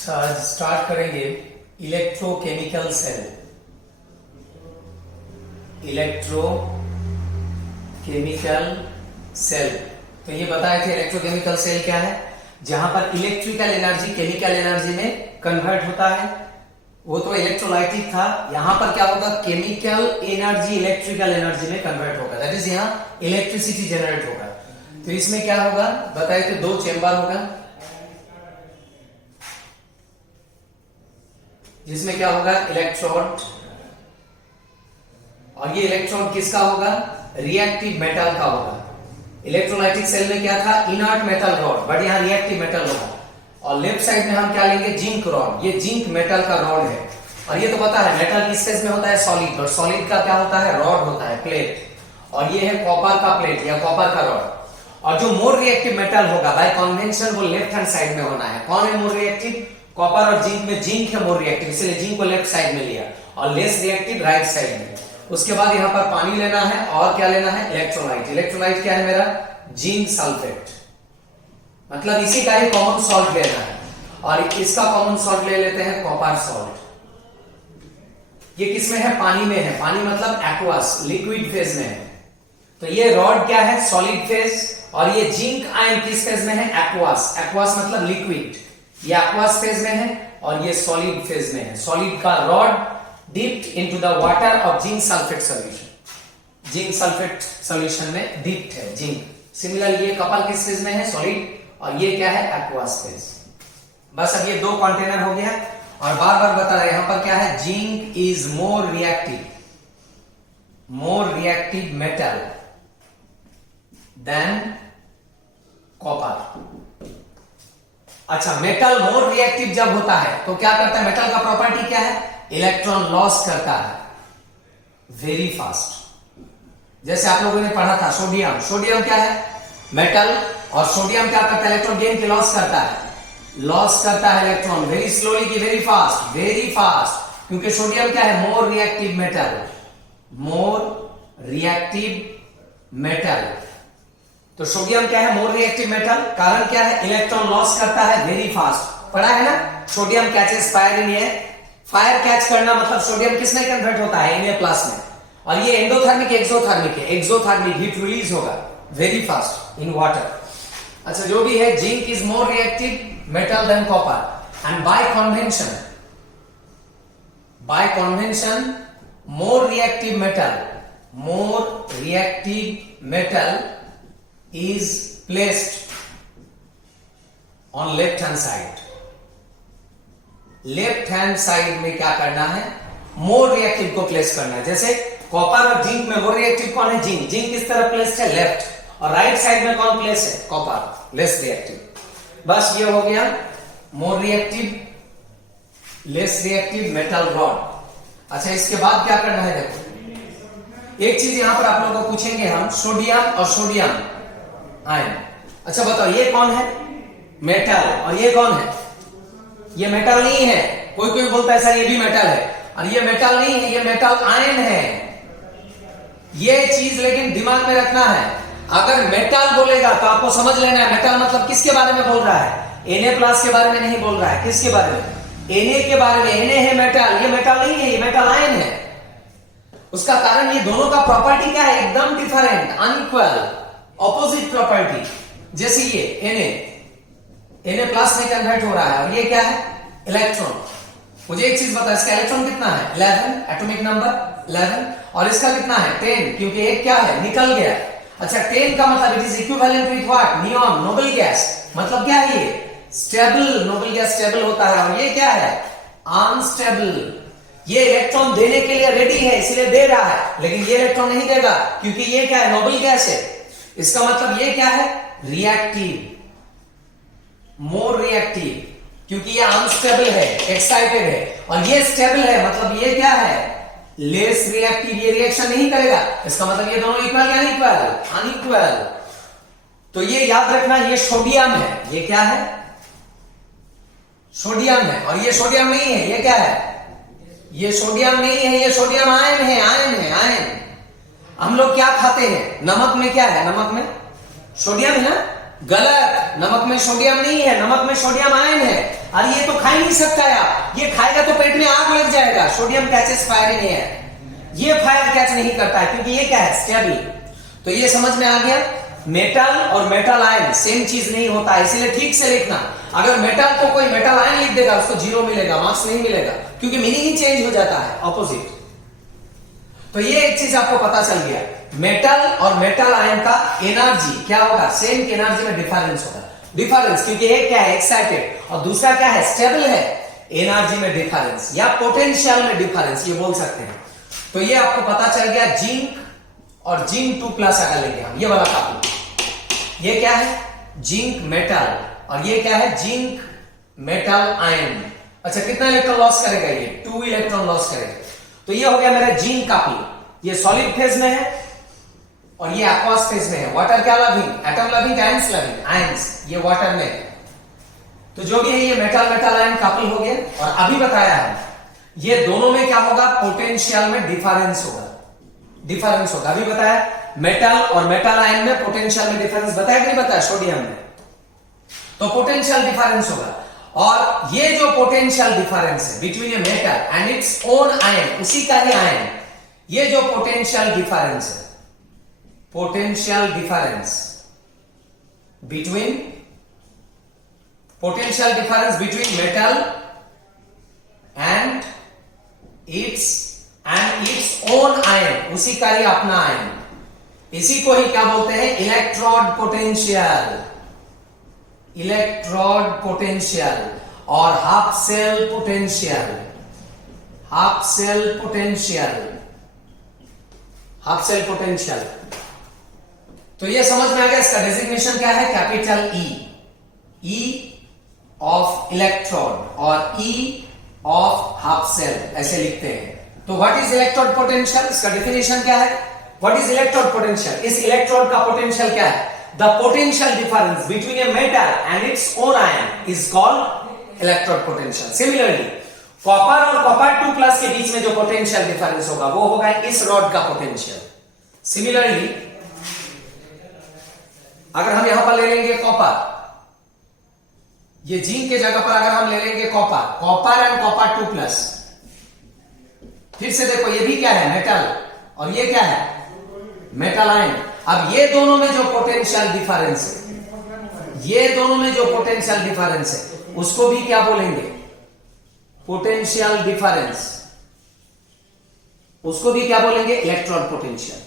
अच्छा, आज स्टार्ट करेंगे इलेक्ट्रोकेमिकल सेल। इलेक्ट्रोकेमिकल सेल, तो ये बताए थे इलेक्ट्रोकेमिकल सेल क्या है, जहां पर इलेक्ट्रिकल एनर्जी केमिकल एनर्जी में कन्वर्ट होता है। वो तो इलेक्ट्रोलाइटिक था, यहां पर क्या होगा, केमिकल एनर्जी इलेक्ट्रिकल एनर्जी में कन्वर्ट होगा, दैट इज यहां इलेक्ट्रिसिटी जनरेट होगा। तो इसमें क्या होगा बताए थे, दो चेंबर होगा, जिसमें क्या होगा, इलेक्ट्रोड, और ये इलेक्ट्रोड किसका होगा, रिएक्टिव मेटल का होगा। इलेक्ट्रोलाइटिक सेल में क्या था, इनर्ट मेटल रॉड, बट यहां रिएक्टिव मेटल होगा। और लेफ्ट साइड में हम क्या लेंगे, जिंक रॉड, ये जिंक मेटल का रॉड है। और ये तो पता है मेटल किस फेज में होता है, सॉलिड, और सॉलिड का क्या होता है, रॉड होता है, प्लेट। और ये है कॉपर का प्लेट या कॉपर का रॉड। और जो मोर रिएक्टिव मेटल होगा बाय कन्वेंशन वो लेफ्ट हैंड साइड में होना है। कौन है मोर रिएक्टिव, कॉपर और जिंक में जिंक है मोर रिएक्टिव, इसलिए जिंक को लेफ्ट साइड में लिया, और लेस रिएक्टिव राइट साइड में। उसके बाद यहां पर पानी लेना है, और क्या लेना है, इलेक्ट्रोलाइट। इलेक्ट्रोलाइट क्या है मेरा, जिंक सल्फेट, मतलब इसी का ही कॉमन सॉल्ट लेना है। और इसका कॉमन सॉल्ट ले लेते हैं कॉपर सॉल्ट। ये किसमें है, पानी में है, पानी मतलब एक्वास, लिक्विड फेज में है। तो ये रॉड क्या है, सॉलिड फेज, और ये जिंक आयन किस फेज में है, एक्वास। एक्वास मतलब लिक्विड, ये एक्वास फेज में है, और ये सॉलिड फेज में है। सॉलिड का rod dipped into the water of zinc sulphate solution, zinc sulphate solution में डिप्ड है जिंक। सिमिलरली ये कपल किस फेज में है, सॉलिड, और ये क्या है, एक्वास फेज। बस अब ये दो कंटेनर हो गया। और बार बार बता रहे हैं यहां पर क्या है, zinc is more reactive metal than copper. अच्छा, मेटल मोर रिएक्टिव जब होता है तो क्या करता है, मेटल का प्रॉपर्टी क्या है, इलेक्ट्रॉन लॉस करता है वेरी फास्ट। जैसे आप लोगों ने पढ़ा था सोडियम, सोडियम क्या है, मेटल, और सोडियम क्या करता है, इलेक्ट्रॉन गेन की लॉस करता है, लॉस करता है इलेक्ट्रॉन वेरी स्लोली की वेरी फास्ट, वेरी फास्ट। क्योंकि सोडियम क्या है, more reactive metal, more reactive metal. तो सोडियम क्या है, मोर रिएक्टिव मेटल, कारण क्या है, इलेक्ट्रॉन लॉस करता है वेरी फास्ट। पढ़ा है ना, sodium catches fire in air. Fire catch करना मतलब सोडियम किसमें कन्वर्ट होता है, Na+ में। और ये एंडोथर्मिक एक्सोथर्मिक है, एक्सोथर्मिक हीट रिलीज होगा वेरी फास्ट इन वाटर। अच्छा, जो भी है, zinc is more reactive metal than copper, and bye convention more reactive metal is placed on left hand side। Left hand side में क्या करना है, मोर रिएक्टिव को प्लेस करना है। जैसे कॉपर और जिंक में मोर रिएक्टिव कौन है, जिंक, जिंक किस तरह प्लेस है, लेफ्ट, और राइट साइड में कौन प्लेस है, कॉपर, लेस रिएक्टिव। बस ये हो गया more reactive, less reactive metal rod. अच्छा, इसके बाद क्या करना है, देखो एक चीज यहां पर आप लोगों को पूछेंगे हम, सोडियम और सोडियम आयन। अच्छा बताओ, ये कौन है, मेटल, और ये कौन है, ये मेटल नहीं है। कोई कोई बोलता है सर ये भी मेटल है, और ये मेटल नहीं है, ये मेटल आयन है। ये चीज लेकिन दिमाग में रखना है, अगर मेटल बोलेगा तो आपको समझ लेना है मेटल मतलब किसके बारे में बोल रहा है, Na+ के बारे में नहीं बोल रहा है। किसके बारे में, Na के बारे में। Na है मेटल, ये मेटल नहीं है, ये मेटल आयन है। उसका कारण ये दोनों का प्रॉपर्टी क्या है, एकदम डिफरेंट, अनइक्वल, ऑपोजिट प्रॉपर्टी। जैसे ये Na+ में कन्वर्ट हो रहा है, और ये क्या है, इलेक्ट्रॉन। मुझे एक चीज बता, इसका इलेक्ट्रॉन कितना है, 11, एटॉमिक नंबर 11, और इसका कितना है, 10, क्योंकि एक क्या है, निकल गया। अच्छा, 10 का मतलब it is equivalent with what, neon, noble gas. मतलब क्या है, ये स्टेबल, नोबल गैस स्टेबल होता है, और ये क्या है, अनस्टेबल। ये इलेक्ट्रॉन देने के लिए रेडी है, इसलिए दे रहा है, लेकिन ये इलेक्ट्रॉन नहीं देगा, क्योंकि ये क्या है, नोबल गैस है। इसका मतलब ये क्या है, रिएक्टिव, मोर रिएक्टिव, क्योंकि ये अनस्टेबल है, एक्साइटेड है, और ये स्टेबल है, मतलब ये क्या है, लेस रिएक्टिव, ये रिएक्शन नहीं करेगा। इसका मतलब ये दोनों इक्वल या अनइक्वल, अनइक्वल। तो ये याद रखना, ये सोडियम है, ये क्या है, सोडियम है, और ये सोडियम नहीं है, ये क्या है, ये सोडियम नहीं है, ये सोडियम आयन है, आयन है, आयन। हम लोग क्या खाते हैं, नमक में क्या है, नमक में सोडियम है ना, गलत, नमक में सोडियम नहीं है, नमक में सोडियम आयन है। और ये तो खा ही नहीं सकता यार, ये खाएगा तो पेट में आग लग जाएगा। Sodium catches fire in air, ये फायर कैच नहीं करता है क्योंकि ये क्या है, स्टेबल। तो ये समझ में आ गया, मेटल और मेटल आयन सेम चीज नहीं होता है, इसलिए ठीक से लिखना। अगर मेटल को कोई मेटल आयन लिख देगा उसको 0 मिलेगा, मार्क्स नहीं मिलेगा, क्योंकि मीनिंग ही चेंज हो जाता है, ऑपोजिट। तो ये एक चीज आपको पता चल गया, मेटल और मेटल आयन का एनर्जी क्या होगा, सेम की एनर्जी में डिफरेंस होगा। डिफरेंस क्योंकि एक क्या है, एक्साइटेड, और दूसरा क्या है, स्टेबल है। एनर्जी में डिफरेंस या पोटेंशियल में डिफरेंस, ये बोल सकते हैं। तो ये आपको पता चल गया, जिंक और जिंक 2+ अगर लेंगे हम, ये वाला कॉपी, ये क्या है, जिंक मेटल, और ये क्या है, जिंक मेटल आयन। अच्छा, कितना इलेक्ट्रॉन लॉस करेगा ये, 2 इलेक्ट्रॉन लॉस करेगा। तो ये हो गया मेरा जिंक कॉपी, ये सॉलिड फेज में है और ये एक्वस फेज में है। वाटर क्या loving, atom loving, ions loving, ions, ये वाटर में है। तो जो भी है ये मेटल मेटल आयन कपल हो गया। और अभी बताया है ये दोनों में क्या होगा, पोटेंशियल में डिफरेंस होगा, डिफरेंस होगा। अभी बताया मेटल और मेटल आयन में पोटेंशियल में डिफरेंस बताया कि नहीं बताया, सोडियम में। तो पोटेंशियल डिफरेंस होगा, और ये जो पोटेंशियल डिफरेंस है between a metal and its own ion, उसी का ही आयन, ये जो पोटेंशियल डिफरेंस है, potential difference between, potential difference between metal and its own ion, उसी का ही अपना आयन, इसी को ही क्या बोलते हैं, इलेक्ट्रोड पोटेंशियल, इलेक्ट्रोड पोटेंशियल और half cell potential, half cell potential, half cell potential. तो ये समझ में आ गया, इसका डेजिग्नेशन क्या है, कैपिटल ई ऑफ इलेक्ट्रोड और ई ऑफ हाफ सेल, ऐसे लिखते हैं। तो व्हाट इज इलेक्ट्रोड पोटेंशियल, इसका डेफिनेशन क्या है, व्हाट इज इलेक्ट्रोड पोटेंशियल, इस इलेक्ट्रोड का पोटेंशियल क्या है, the potential difference between a metal and its own ion is called electrode potential. Similarly, copper और कॉपर 2+ के बीच में जो पोटेंशियल डिफरेंस होगा वो होगा इस रॉड का पोटेंशियल। सिमिलरली अगर हम यहां पर ले लेंगे कॉपर, ये जिंक के जगह पर अगर हम ले लेंगे कॉपर, कॉपर एंड कॉपर 2+, फिर से देखो ये भी क्या है, मेटल, और ये क्या है, मेटल आयन। अब ये दोनों में जो पोटेंशियल डिफरेंस है, ये दोनों में जो पोटेंशियल डिफरेंस है उसको भी क्या बोलेंगे, पोटेंशियल डिफरेंस, उसको भी क्या बोलेंगे, इलेक्ट्रोड पोटेंशियल,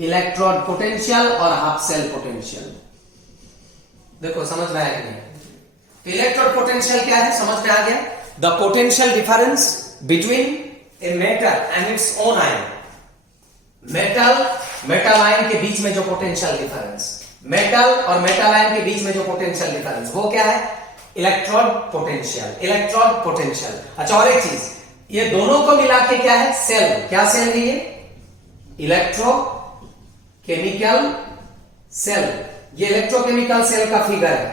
इलेक्ट्रोड पोटेंशियल और हाफ सेल पोटेंशियल। देखो समझ में आया कि नहीं, तो इलेक्ट्रोड पोटेंशियल क्या है, समझ में आ गया, the potential difference between a metal and its own ion, metal metal ion के बीच में जो पोटेंशियल डिफरेंस, मेटल और मेटल आयन के बीच में जो पोटेंशियल डिफरेंस, वो क्या है, इलेक्ट्रोड पोटेंशियल, इलेक्ट्रोड पोटेंशियल। अच्छा, और एक चीज, ये दोनों को मिला के क्या है, सेल, क्या सेल है ये, इलेक्ट्रोकेमिकल सेल, ये इलेक्ट्रोकेमिकल सेल का फिगर है।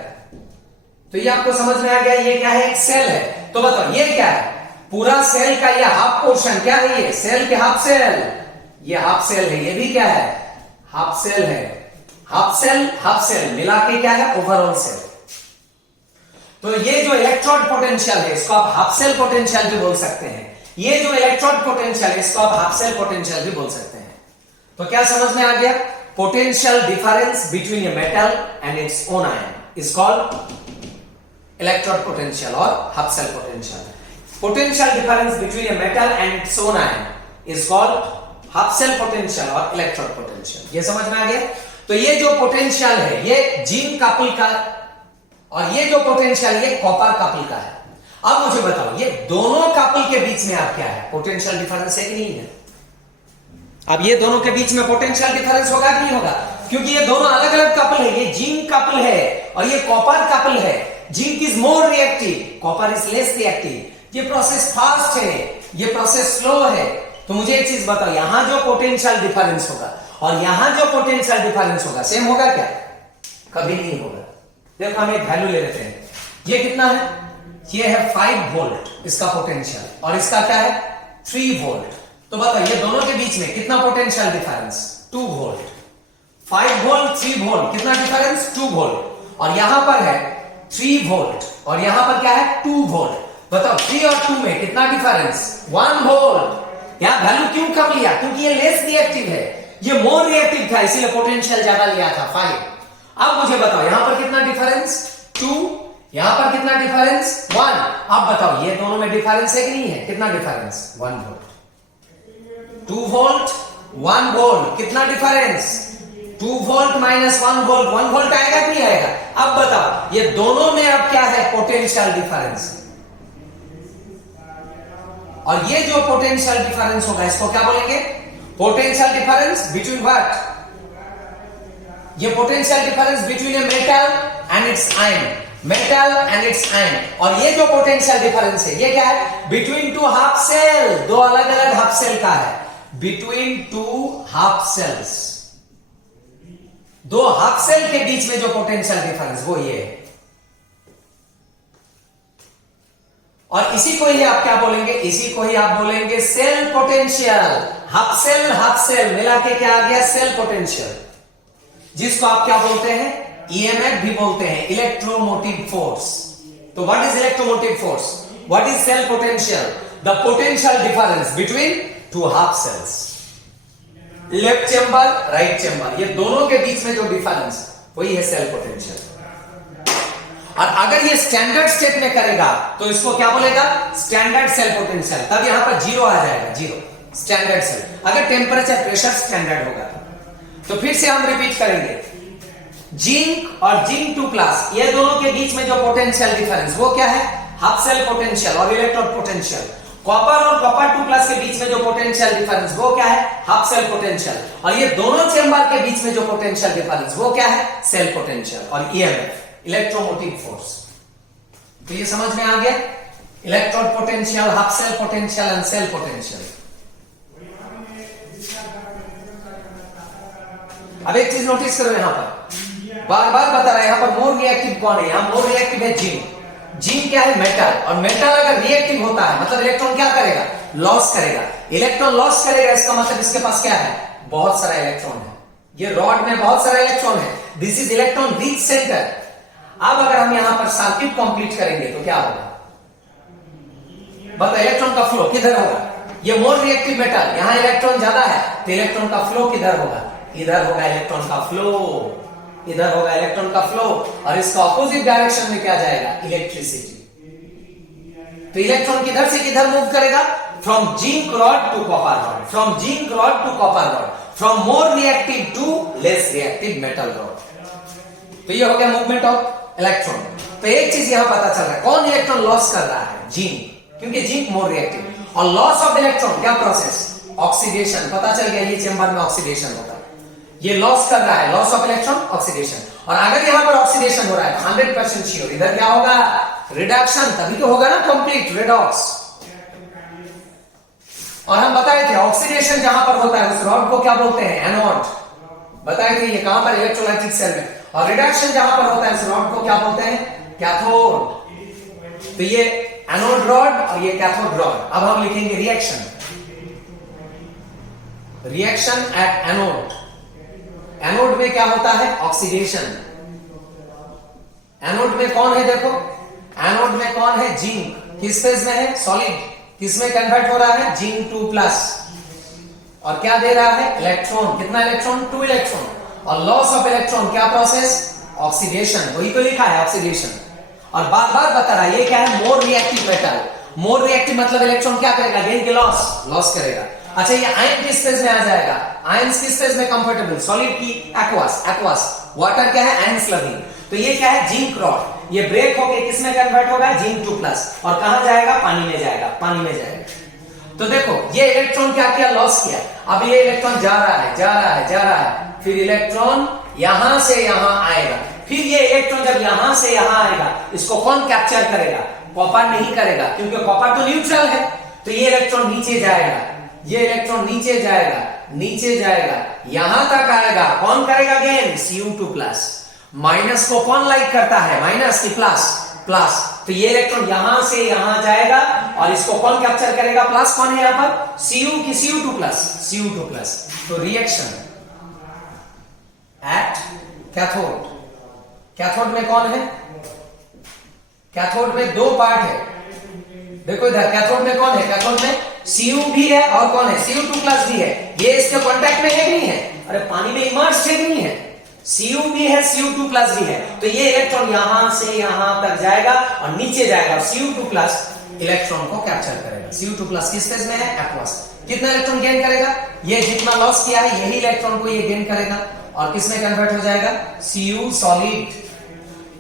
तो ये आपको समझ में आ गया, ये क्या है, एक सेल है। तो बताओ ये क्या है, पूरा सेल का ये हाफ पोर्शन क्या है, ये सेल के हाफ सेल, ये हाफ सेल है, ये भी क्या है, हाफ सेल है, हाफ सेल मिला के क्या है, ओवरऑल सेल। तो ये जो इलेक्ट्रोड पोटेंशियल है इसको आप हाफ सेल पोटेंशियल भी बोल सकते हैं, ये जो इलेक्ट्रोड पोटेंशियल है इसको आप हाफ सेल पोटेंशियल भी बोल सकते हैं। तो क्या समझ में आ गया, potential difference between a metal and its own ion is called electrode potential और half cell potential. Potential difference between a metal and its own ion is called half cell potential और इलेक्ट्रोड पोटेंशियल। ये समझ में आ गया। तो ये जो पोटेंशियल है ये जिंक कपल का, और ये जो पोटेंशियल ये कॉपर कपल का है। अब मुझे बताओ ये दोनों कपल के बीच में आप क्या है, पोटेंशियल डिफरेंस है कि नहीं है। अब ये दोनों के बीच में पोटेंशियल डिफरेंस होगा कि नहीं होगा, क्योंकि ये दोनों अलग अलग कपल है, ये जिंक कपल है और ये कॉपर कपल है। Zinc is more reactive, copper is less reactive. ये प्रोसेस फास्ट है, ये प्रोसेस स्लो है। तो मुझे एक चीज बताओ, यहां जो पोटेंशियल डिफरेंस होगा और यहां जो पोटेंशियल डिफरेंस होगा सेम होगा क्या, कभी नहीं होगा। देखो हम एक वैल्यू ले लेते हैं, ये कितना है, ये है 5 वोल्ट इसका पोटेंशियल, और इसका क्या है 3 वोल्ट। तो बताओ ये दोनों के बीच में कितना potential difference, 2 volt. 5 volt 3 volt कितना डिफरेंस, 2 वोल्ट। और यहां पर है 3 वोल्ट और यहां पर क्या है 2 वोल्ट। बताओ 3 और 2 में कितना डिफरेंस 1 वोल्ट। यहां वैल्यू क्यों कम लिया, क्योंकि ये लेस रिएक्टिव है, ये मोर रिएक्टिव था इसीलिए पोटेंशियल ज्यादा लिया था 5। अब मुझे बताओ यहां पर कितना डिफरेंस 2, यहां पर कितना डिफरेंस 1। अब बताओ ये दोनों में डिफरेंस है कि नहीं है, कितना डिफरेंस 1 वोल्ट 2 वोल्ट 1 वोल्ट, कितना difference 2 volt minus 1 volt 1 volt आएगा कि नहीं आएगा। अब बताओ ये दोनों में अब क्या है पोटेंशियल डिफरेंस, और ये जो पोटेंशियल डिफरेंस होगा इसको क्या बोलेंगे पोटेंशियल डिफरेंस बिटवीन व्हाट, ये potential difference between a metal and it's ion, metal and it's ion. और ये जो पोटेंशियल डिफरेंस है ये क्या है बिटवीन 2 हाफ सेल, 2 अलग अलग हाफ सेल का है, between 2 half cells, 2 half cell के बीच में जो पोटेंशियल डिफरेंस वो ये है। और इसी को ही आप क्या बोलेंगे, इसी को ही आप बोलेंगे सेल पोटेंशियल। हाफ सेल मिला के क्या आ गया सेल पोटेंशियल, जिसको आप क्या बोलते हैं ईएमएफ भी बोलते हैं, इलेक्ट्रोमोटिव फोर्स। तो what is electromotive force, what is cell potential, the potential difference between 2 half cells, left chamber right chamber, ये दोनों के बीच में जो डिफरेंस वही है सेल पोटेंशियल। और अगर ये स्टैंडर्ड स्टेट में करेगा तो इसको क्या बोलेगा स्टैंडर्ड सेल पोटेंशियल, तब यहां पर 0 आ जाएगा, 0 स्टैंडर्ड सेल। अगर टेम्परेचर प्रेशर स्टैंडर्ड होगा तो फिर से हम रिपीट करेंगे, जिंक और जिंक 2+, ये दोनों के बीच में जो पोटेंशियल डिफरेंस वो क्या है हाफ सेल पोटेंशियल और इलेक्ट्रोड पोटेंशियल। कॉपर और कॉपर 2+ के बीच में जो पोटेंशियल डिफरेंस वो क्या है हाफ सेल पोटेंशियल। और ये दोनों चेंबर के बीच में जो पोटेंशियल डिफरेंस वो क्या है सेल पोटेंशियल और ईएमएफ इलेक्ट्रोमोटिव फोर्स। तो ये समझ में आ गया electrode potential, half cell potential and cell potential. अब एक चीज नोटिस करो यहां पर बार बार बता रहा है यहां पर मोर रिएक्टिव कौन है, यहां मोर रिएक्टिव है जिंक। जिंक क्या है मेटल, और मेटल अगर रिएक्टिव होता है मतलब इलेक्ट्रॉन क्या करेगा लॉस करेगा, इलेक्ट्रॉन लॉस करेगा इसका मतलब इसके पास क्या है बहुत सारा इलेक्ट्रॉन है, ये रॉड में बहुत सारा इलेक्ट्रॉन है, this is electron rich centre. अब अगर हम यहां पर सर्किट कंप्लीट करेंगे तो क्या होगा बताओ, इलेक्ट्रॉन का फ्लो किधर होगा, ये मोर रिएक्टिव मेटल यहां इलेक्ट्रॉन ज्यादा है तो इलेक्ट्रॉन का फ्लो किधर होगा, इधर होगा इलेक्ट्रॉन का फ्लो, इधर होगा इलेक्ट्रॉन का फ्लो, और इसका ऑपोजिट डायरेक्शन में क्या जाएगा इलेक्ट्रिसिटी। तो इलेक्ट्रॉन किधर से किधर मूव करेगा from zinc rod to copper rod, from zinc rod to copper rod, from more reactive to less reactive metal rod. तो ये हो गया मूवमेंट ऑफ इलेक्ट्रॉन। तो एक चीज यहां पता चल रहा है कौन इलेक्ट्रॉन लॉस कर रहा है जिंक, क्योंकि जिंक मोर रिएक्टिव, और लॉस ऑफ इलेक्ट्रॉन क्या प्रोसेस ऑक्सीडेशन, पता चल गया ये चेंबर में ऑक्सीडेशन होता है, ये लॉस कर रहा है लॉस ऑफ इलेक्ट्रॉन ऑक्सीडेशन। और अगर यहां पर ऑक्सीडेशन हो रहा है 100% श्योर इधर क्या होगा रिडक्शन, तभी तो होगा ना कंप्लीट रिडॉक्स। और हम बताए थे ऑक्सीडेशन जहां पर होता है उस रॉड को क्या बोलते हैं एनोड, बताए थे ये कहां पर इलेक्ट्रोलाइटिक सेल में, और रिडक्शन जहां पर होता है उस रॉड को क्या बोलते हैं कैथोड। तो ये एनोड रॉड और ये कैथोड रॉड। अब हम लिखेंगे reaction, reaction at anode. Anode में क्या होता है ऑक्सीडेशन, एनोड में कौन है देखो, एनोड में कौन है जिंक, किस फेज में है सॉलिड, किसमें कन्वर्ट हो रहा है जिंक 2+, और क्या दे रहा है इलेक्ट्रॉन, कितना इलेक्ट्रॉन 2 इलेक्ट्रॉन, और लॉस ऑफ इलेक्ट्रॉन क्या प्रोसेस ऑक्सीडेशन, वही तो लिखा है ऑक्सीडेशन। और बार बार बता रहा है ये क्या है more reactive metal, more reactive मतलब इलेक्ट्रॉन क्या करेगा गेन के लॉस करेगा। अच्छा ये आयन किस फेज में आ जाएगा, आयंस किस फेज में कंफर्टेबल, सॉलिड की एक्वास, वाटर क्या है आयंस लविंग। तो ये क्या है जिंक रॉड, ये ब्रेक होके किसमें कन्वर्ट होगा जिंक 2+, और कहां जाएगा पानी में जाएगा, पानी में जाएगा। तो देखो ये इलेक्ट्रॉन क्या किया लॉस किया, अब ये इलेक्ट्रॉन जा रहा है, फिर इलेक्ट्रॉन यहां से यहां आएगा, फिर ये इलेक्ट्रॉन जब यहां से यहां आएगा इसको कौन कैप्चर करेगा, कॉपर नहीं करेगा क्योंकि कॉपर तो न्यूट्रल है। तो ये इलेक्ट्रॉन नीचे जाएगा, ये इलेक्ट्रॉन नीचे जाएगा यहां तक आएगा, कौन करेगा गेन Cu2+। माइनस को कौन लाइक करता है माइनस की प्लस, तो ये इलेक्ट्रॉन यहां से यहां जाएगा और इसको कौन कैप्चर करेगा प्लस, कौन है यहां पर Cu की Cu2+। तो रिएक्शन एट कैथोड, कैथोड में कौन है? कैथोड में दो पार्ट है, देखो इधर कैथोड में कौन है? कैथोड में Cu भी है और कौन है? Cu2+ भी है। ये इसके कांटेक्ट में है कि नहीं है? अरे पानी में इमर्ज है कि नहीं है? Cu भी है, Cu2+ भी है, तो ये इलेक्ट्रॉन यहां से यहां तक जाएगा और नीचे जाएगा और Cu2+ इलेक्ट्रॉन को कैप्चर करेगा। Cu2+ किस फेज में है? एक्वस। कितना इलेक्ट्रॉन गेन करेगा? ये जितना लॉस किया है यही इलेक्ट्रॉन को ये गेन करेगा और किस में कन्वर्ट हो जाएगा? Cu solid.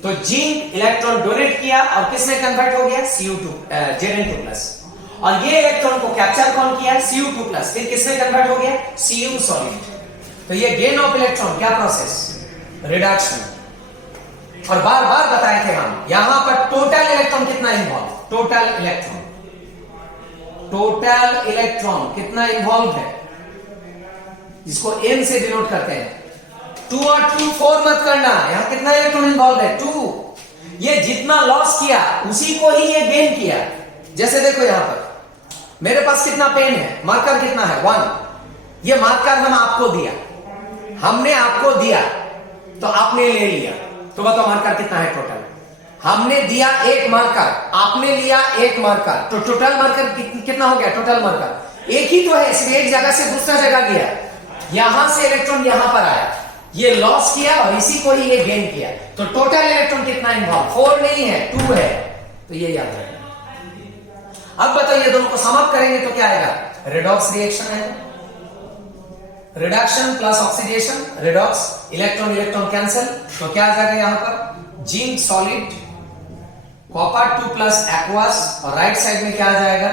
तो जिंक इलेक्ट्रॉन डोनेट किया और किस में कन्वर्ट हो गया? Zn2+। और ये इलेक्ट्रॉन को कैप्चर कौन किया? Cu2+। फिर किस में कन्वर्ट हो गया? Cu solid. तो ये गेन ऑफ इलेक्ट्रॉन क्या प्रोसेस? रिडक्शन। और बार बार बताए थे हम, यहां पर टोटल इलेक्ट्रॉन कितना इन्वॉल्व? टोटल इलेक्ट्रॉन कितना इन्वॉल्व है? इसको n से डिनोट करते हैं। 2 और 2 4 मत करना, यहां कितना इलेक्ट्रॉन इन्वॉल्व है? 2। ये जितना लॉस किया उसी को ही ये गेन किया। जैसे देखो यहां पर मेरे पास कितना पेन है, मार्कर कितना है? 1। ये मार्कर हम आपको दिया, हमने आपको दिया तो आपने ले लिया, तो बताओ मार्कर कितना है टोटल? हमने दिया एक मार्कर, आपने लिया एक मार्कर, तो टोटल मार्कर कितना हो गया? टोटल मार्कर एक ही तो है, सिर्फ एक जगह से दूसरा जगह गया। यहां से इलेक्ट्रॉन यहां पर आया, ये लॉस किया और इसी को ही ये गेन किया। तो टोटल इलेक्ट्रॉन कितना इन्वॉल्व? 4 नहीं है, 2 है। तो ये याद रखना। अब बताइए दोनों को समाप्त करेंगे तो क्या आएगा? रेडॉक्स रिएक्शन है। Reduction plus oxidation, redox, electron electron cancel, तो क्या आ जाएगा यहां पर? जिंक सॉलिड, कॉपर 2+ एक्वस, और राइट साइड में क्या आ जाएगा?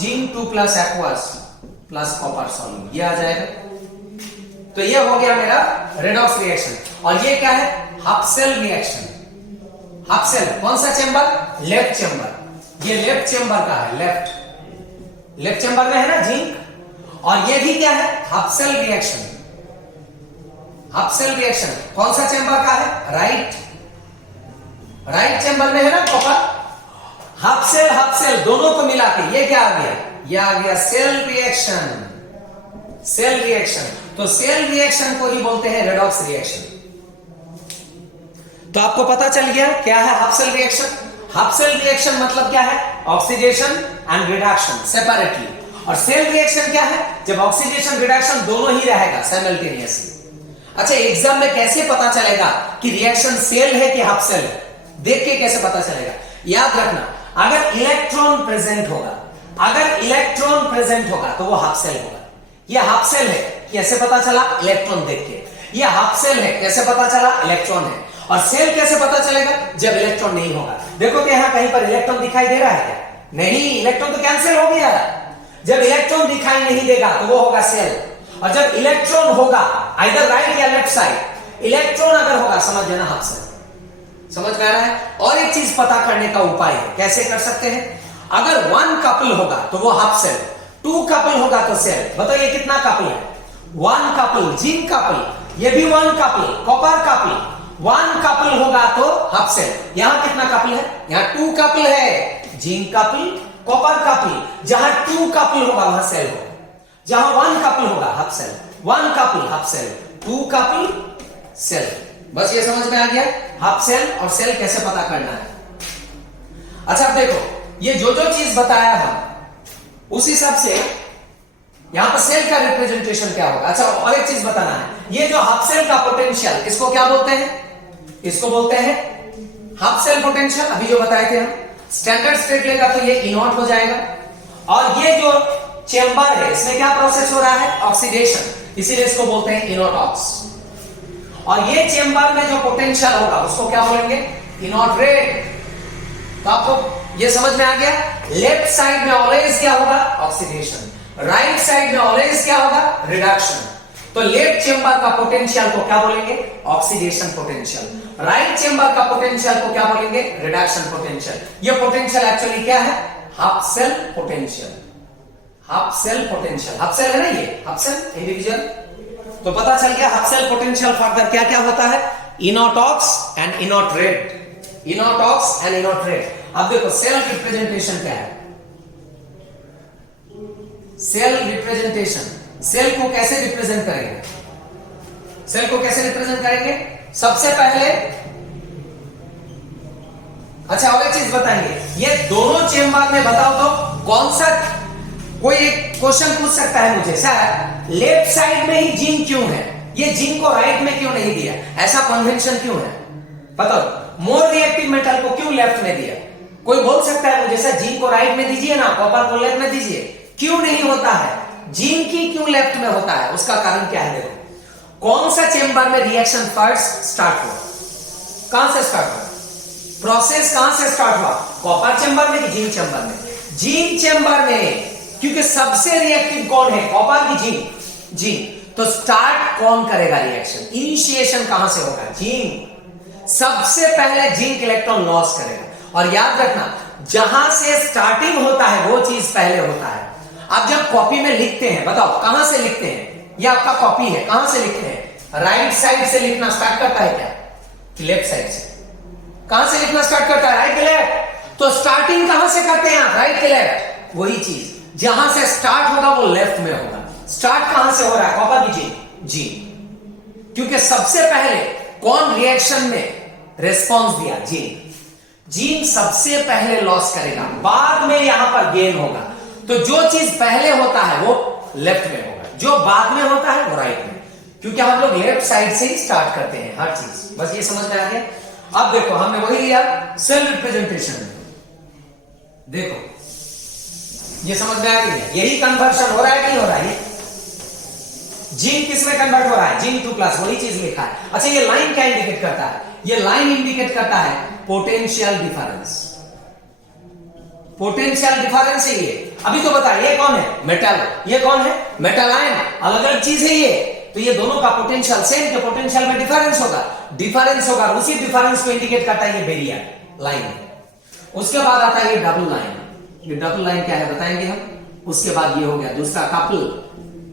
Zinc 2+ aqueous plus copper solid, ये आ जाएगा। तो ये हो गया मेरा रेडॉक्स रिएक्शन। और ये क्या है? हब्सेल रिएक्शन। हब्सेल कौन सा चेंबर? Left chamber. ये लेफ्ट चेंबर का है, लेफ्ट चेंबर में है ना जिंक, और ये भी क्या है? हब्सेल रिएक्शन। हब्सेल रिएक्शन कौन सा चेंबर का है? राइट चेंबर में है ना कॉपर। हब्सेल दोनों को मिला के ये क्या आ गया? ये आ गया सेल रिएक्शन। सेल रिएक्शन, तो सेल रिएक्शन को ही बोलते हैं रेडॉक्स रिएक्शन। तो आपको पता चल गया क्या है हब्सेल रिएक्शन? हब्सेल रिएक्शन मतलब क्या है? Oxidation and reduction separately. और सेल रिएक्शन क्या है? जब ऑक्सीडेशन रिडक्शन दोनों ही रहेगा साइमल्टेनियसली। अच्छा, एग्जाम में कैसे पता चलेगा कि रिएक्शन सेल है कि हब्सेल है? देख के कैसे पता चलेगा? याद रखना, अगर इलेक्ट्रॉन प्रेजेंट होगा तो वो हब्सेल होगा। ये हब्सेल है, कैसे पता चला? इलेक्ट्रॉन देख के। ये हब्सेल है, कैसे पता चला? इलेक्ट्रॉन है। और सेल कैसे पता चलेगा? जब इलेक्ट्रॉन नहीं होगा। देखो कि यहां कहीं पर इलेक्ट्रॉन दिखाई दे रहा है क्या? नहीं, इलेक्ट्रॉन तो कैंसिल हो गया। जब इलेक्ट्रॉन दिखाई नहीं देगा तो वो होगा सेल। और जब इलेक्ट्रॉन होगा आइदर राइट या लेफ्ट साइड, इलेक्ट्रॉन अगर होगा समझ लेना हब्सेल। समझ में आ रहा है? और एक चीज पता करने का उपाय है, कैसे कर सकते हैं? अगर 1 कपल होगा तो वो हब्सेल, 2 कपल होगा तो सेल। बताओ ये कितना कपल है? 1 कपल, जिंक कपल, ये भी 1 कपल, कॉपर कपल, 1 कपल होगा तो हब्सेल। यहां कितना कपल है? यहां 2 कपल है, जिंक कपल, कॉपर कपल। जहां 2 कपल होगा वहां सेल होगा, जहां 1 कपल होगा हब्सेल। 1 कपल हब्सेल, 2 कपल सेल। बस ये समझ में आ गया हब्सेल और सेल कैसे पता करना है। अच्छा अब देखो, ये जो चीज बताया हम उस हिसाब से यहां पर सेल का रिप्रेजेंटेशन क्या होगा। अच्छा और एक चीज बताना है, ये जो हब्सेल का पोटेंशियल, इसको क्या बोलते हैं? इसको बोलते हैं हब्सेल पोटेंशियल। अभी जो बताए थे हम, स्टैंडर्ड स्टेट लेगा तो ये E0 हो जाएगा। और ये जो चेंबर है इसमें क्या प्रोसेस हो रहा है? ऑक्सीडेशन, इसीलिए इसको बोलते हैं E0ऑक्स। और ये चेंबर में जो पोटेंशियल होगा उसको क्या बोलेंगे? E0 rate. तो आपको ये समझ में आ गया, लेफ्ट साइड में ऑलवेज क्या होगा? ऑक्सीडेशन, राइट साइड में ऑलवेज क्या होगा? रिडक्शन। तो लेफ्ट चेंबर का पोटेंशियल को क्या बोलेंगे? Oxidation potential. राइट चेंबर का पोटेंशियल को क्या बोलेंगे? Reduction potential. ये पोटेंशियल एक्चुअली क्या है? हब्सेल पोटेंशियल। हब्सेल पोटेंशियल, हब्सेल है ना ये, हब्सेल इंडिविजुअल। तो पता चल गया हब्सेल पोटेंशियल फर्दर क्या क्या होता है? E0ऑक्स एंड E0 रेट, E0ऑक्स एंड E0 रेट। अब देखो सेल रिप्रेजेंटेशन क्या है? सेल रिप्रेजेंटेशन, सेल को कैसे रिप्रेजेंट करेंगे? सेल को कैसे रिप्रेजेंट करेंगे? सबसे पहले अच्छा और एक चीज बताएंगे, ये दोनों चेंबर में बताओ तो कौन सा, कोई एक क्वेश्चन पूछ सकता है मुझे, सर लेफ्ट साइड में ही जिंक क्यों है, ये जिंक को राइट में क्यों नहीं दिया, ऐसा कन्वेंशन क्यों है बताओ, मोर रिएक्टिव मेटल को क्यों लेफ्ट में दिया। कोई बोल सकता है मुझे सर जिंक को राइट में दीजिए ना, कॉपर को लेफ्ट में दीजिए, क्यों नहीं होता है, जिंक ही क्यों लेफ्ट में होता है, उसका कारण क्या है। देखो कौन सा चेंबर में रिएक्शन फर्स्ट स्टार्ट हुआ, कहां से स्टार्ट हुआ, प्रोसेस कहां से स्टार्ट हुआ, कॉपर चेंबर में कि जिंक चेंबर में, जिंक चेंबर में, क्योंकि सबसे रिएक्टिव कौन है, कॉपर की जिंक, जिंक, तो स्टार्ट कौन करेगा रिएक्शन, इनिशिएशन कहां से होगा, जिंक, सबसे पहले जिंक इलेक्ट्रॉन लॉस करेगा। और याद रखना जहां से स्टार्टिंग होता है वो चीज पहले होता है। आप जब कॉपी में लिखते हैं बताओ कहां से लिखते हैं, ये आपका कॉपी है, कहां से लिखते हैं, राइट साइड से लिखना स्टार्ट करता है क्या, लेफ्ट साइड से, कहां से लिखना स्टार्ट करता है, राइट के लेफ्ट, तो स्टार्टिंग कहां से करते हैं आप, राइट के लेफ्ट, वही चीज जहां से स्टार्ट होगा वो लेफ्ट में होगा। स्टार्ट कहां से हो रहा है, कॉपर की जी, क्योंकि सबसे पहले कौन रिएक्शन में रिस्पॉन्स दिया, जिंक सबसे पहले लॉस करेगा, बाद में यहां पर गेन होगा। तो जो चीज पहले होता है वो लेफ्ट में होगा, जो बाद में होता है वो राइट में, क्योंकि हम लोग लेफ्ट साइड से ही स्टार्ट करते हैं हर चीज। बस ये समझ में आ गया। अब देखो हमने वही लिया सेल रिप्रेजेंटेशन, देखो ये समझ में आ गया, यही कन्वर्शन हो रहा है कि नहीं हो रहा है, जिंक किसमें कन्वर्ट हो रहा है, जिंक 2+, वही चीज लिखा है। अच्छा ये लाइन क्या इंडिकेट करता है, ये लाइन इंडिकेट करता है पोटेंशियल डिफरेंस, पोटेंशियल डिफरेंस है ये। अभी तो बता ये कौन है, मेटल, ये कौन है, मेटल आयन, अलग अलग चीज है ये, तो ये दोनों का पोटेंशियल सेम के पोटेंशियल में डिफरेंस होगा, डिफरेंस होगा, उसी डिफरेंस को इंडिकेट करता है ये बैरियर लाइन। उसके बाद आता है ये डबल लाइन, ये डबल लाइन क्या है बताएंगे हम। उसके बाद ये हो गया दूसरा कपल,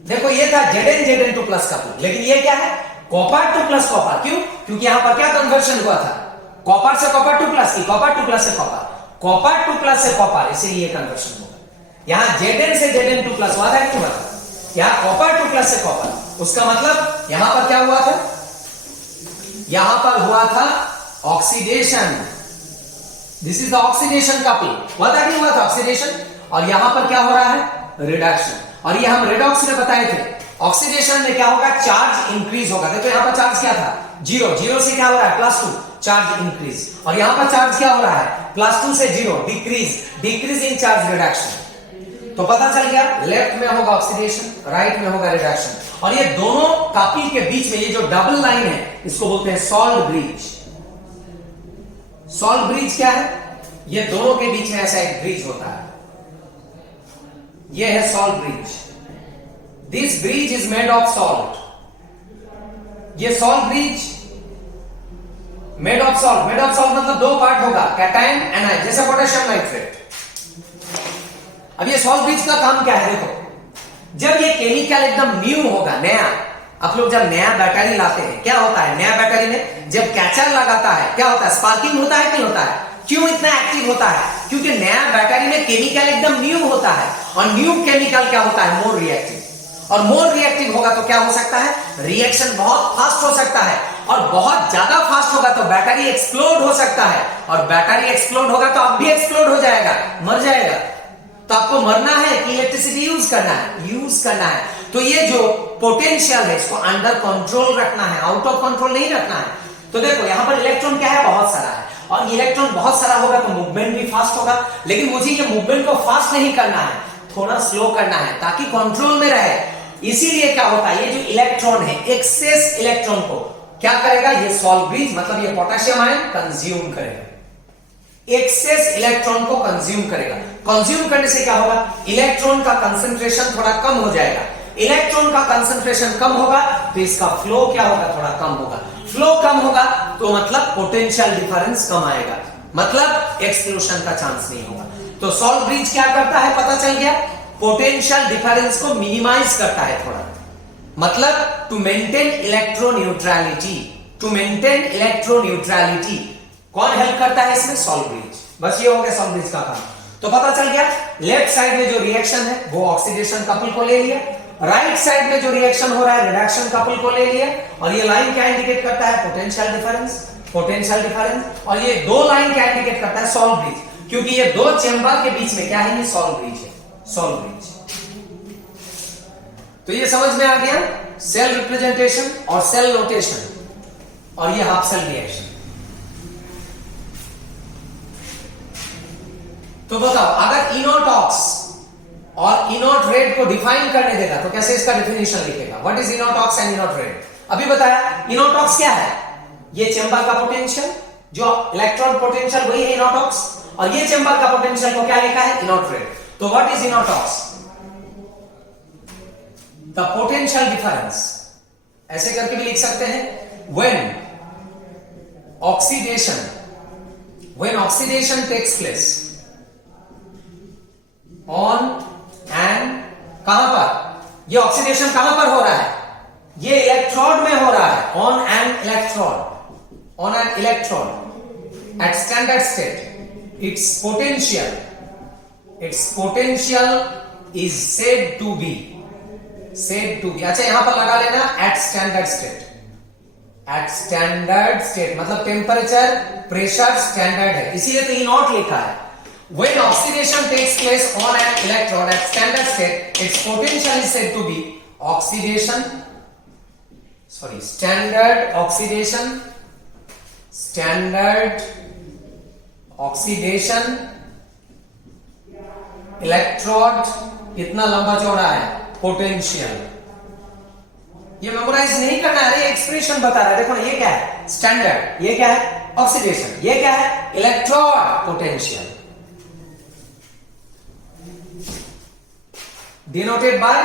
देखो ये था Zn2+ कपल, लेकिन ये क्या है, कॉपर 2+ कॉपर, क्यों, क्योंकि यहां पर क्या कन्वर्शन हुआ था, कॉपर से कॉपर 2+ की, कॉपर 2+ से कॉपर, कॉपर 2+ से कॉपर, इसलिए ये कन्वर्शन होगा। यहां Zn से Zn2+ हुआ था क्यों हुआ था, यहां कॉपर 2+ से कॉपर, उसका मतलब यहां पर क्या हुआ था, यहां पर हुआ था oxidation, this is the oxidation couple, हुआ था नहीं हुआ था ऑक्सीडेशन, और यहां पर क्या हो रहा है, रिडक्शन। और ये हम रेडॉक्स में बताए थे, ऑक्सीडेशन में क्या होगा, चार्ज इंक्रीज होगा। देखो यहां पर चार्ज क्या था, 0, 0 से क्या हो रहा है, +2, चार्ज इंक्रीज, और यहां पर चार्ज क्या हो रहा है, +2 से 0, decrease, decrease in charge reduction. तो पता चल गया लेफ्ट में होगा ऑक्सीडेशन, राइट में होगा रिडक्शन। और ये दोनों कपल के बीच में ये जो डबल लाइन है इसको बोलते हैं सॉल्ट ब्रिज। सॉल्ट ब्रिज क्या है, ये दोनों के बीच में ऐसा एक ब्रिज होता है, ये है salt bridge, this bridge is made of salt, ये salt bridge made of salt, made of salt मतलब 2 पार्ट होगा, कैटायन एनायन, जैसे पोटेशियम नाइट्रेट। अब ये सॉल्ट ब्रिज का काम क्या है, देखो जब ये केमिकल एकदम न्यू होगा, नया, आप लोग जब नया बैटरी लाते हैं क्या होता है, नया बैटरी में जब कैचर लगाता है क्या होता है, स्पार्किंग होता है कि नहीं होता है, क्यों इतना एक्टिव होता है, क्योंकि नया बैटरी में केमिकल एकदम न्यू होता है, और न्यू केमिकल क्या होता है, मोर रिएक्टिव, और मोर रिएक्टिव होगा तो क्या हो सकता है, रिएक्शन बहुत फास्ट हो सकता है, और बहुत ज्यादा फास्ट होगा तो बैटरी एक्सप्लोड हो सकता है, और बैटरी एक्सप्लोड होगा तो आप भी एक्सप्लोड हो जाएगा, मर जाएगा। तो आपको मरना है कि इलेक्ट्रिसिटी यूज करना है, यूज करना है। तो ये जो पोटेंशियल है इसको अंडर कंट्रोल रखना है, आउट ऑफ कंट्रोल नहीं रखना है। तो देखो यहां पर इलेक्ट्रॉन क्या है, बहुत सारा है, और इलेक्ट्रॉन बहुत सारा होगा तो मूवमेंट भी फास्ट होगा, लेकिन मुझे ये मूवमेंट को फास्ट नहीं करना है, थोड़ा स्लो करना है ताकि कंट्रोल में रहे। इसीलिए क्या होता है, ये जो इलेक्ट्रॉन है एक्सेस इलेक्ट्रॉन को क्या करेगा, ये सॉल्ट ब्रिज मतलब ये पोटेशियम आयन कंज्यूम करेगा, एक्सेस इलेक्ट्रॉन को कंज्यूम करेगा। कंज्यूम करने से क्या होगा, इलेक्ट्रॉन का कंसंट्रेशन थोड़ा कम हो जाएगा, इलेक्ट्रॉन का कंसंट्रेशन कम होगा तो इसका फ्लो क्या होगा, थोड़ा कम होगा, फ्लो कम होगा तो मतलब पोटेंशियल डिफरेंस कम आएगा, मतलब एक्सप्लोशन का चांस नहीं होगा। तो सॉल्ट ब्रिज क्या करता है पता चल गया, पोटेंशियल डिफरेंस को मिनिमाइज करता है थोड़ा, मतलब टू मेंटेन इलेक्ट्रोन्यूट्रलिटी, टू मेंटेन इलेक्ट्रोन्यूट्रलिटी कौन हेल्प करता है इसमें, सॉल्ट ब्रिज। बस ये हो गया सॉल्ट ब्रिज का काम। तो पता चल गया लेफ्ट साइड में जो रिएक्शन है वो ऑक्सीडेशन कपल को ले लिया, राइट साइड में जो रिएक्शन हो रहा है रिडक्शन कपल को ले लिया, और ये लाइन क्या इंडिकेट करता है, पोटेंशियल डिफरेंस। Potential difference. और ये दो लाइन क्या इंडिकेट करता है? सॉल्व ब्रिज, क्योंकि ये दो चेंबर के बीच में क्या है? ये सॉल्व ब्रिज है, सॉल्व ब्रिज। तो ये समझ में आ गया, सेल रिप्रेजेंटेशन और सेल रोटेशन और ये हाफ सेल रिएक्शन। तो बताओ, अगर इनोटॉक्स और इनोट रेट को डिफाइन करने देगा तो कैसे इसका डेफिनेशन लिखेगा? What is e naught ox and e naught red? अभी बताया इनोटॉक्स क्या है? ये चेंबर का पोटेंशियल, जो इलेक्ट्रॉन पोटेंशियल वही है इनोटॉक्स, और ये चेंबर का पोटेंशियल को क्या लिखा है? E naught red. तो what is e naught ox? The potential difference, ऐसे करके भी लिख सकते हैं, when oxidation takes place on end, कहां पर? ये ऑक्सीडेशन कहां पर हो रहा है? ये इलेक्ट्रोड में हो रहा है, on an electrode at standard state, it's potential is said to be, अच्छा यहां पर लगा लेना एट स्टैंडर्ड स्टेट मतलब टेम्परेचर प्रेशर स्टैंडर्ड है, इसीलिए तो ई नॉट लिखा है। When oxidation takes place on an electrode at standard state, its potential is said to be standard oxidation electrode कितना लंबा चौड़ा है? पोटेंशियल। ये मेमोराइज नहीं करना है, ये एक्सप्रेशन बता रहा है। देखो ना, ये क्या है? स्टैंडर्ड, ये क्या है? ऑक्सीडेशन, ये क्या है? Electrode potential, denoted by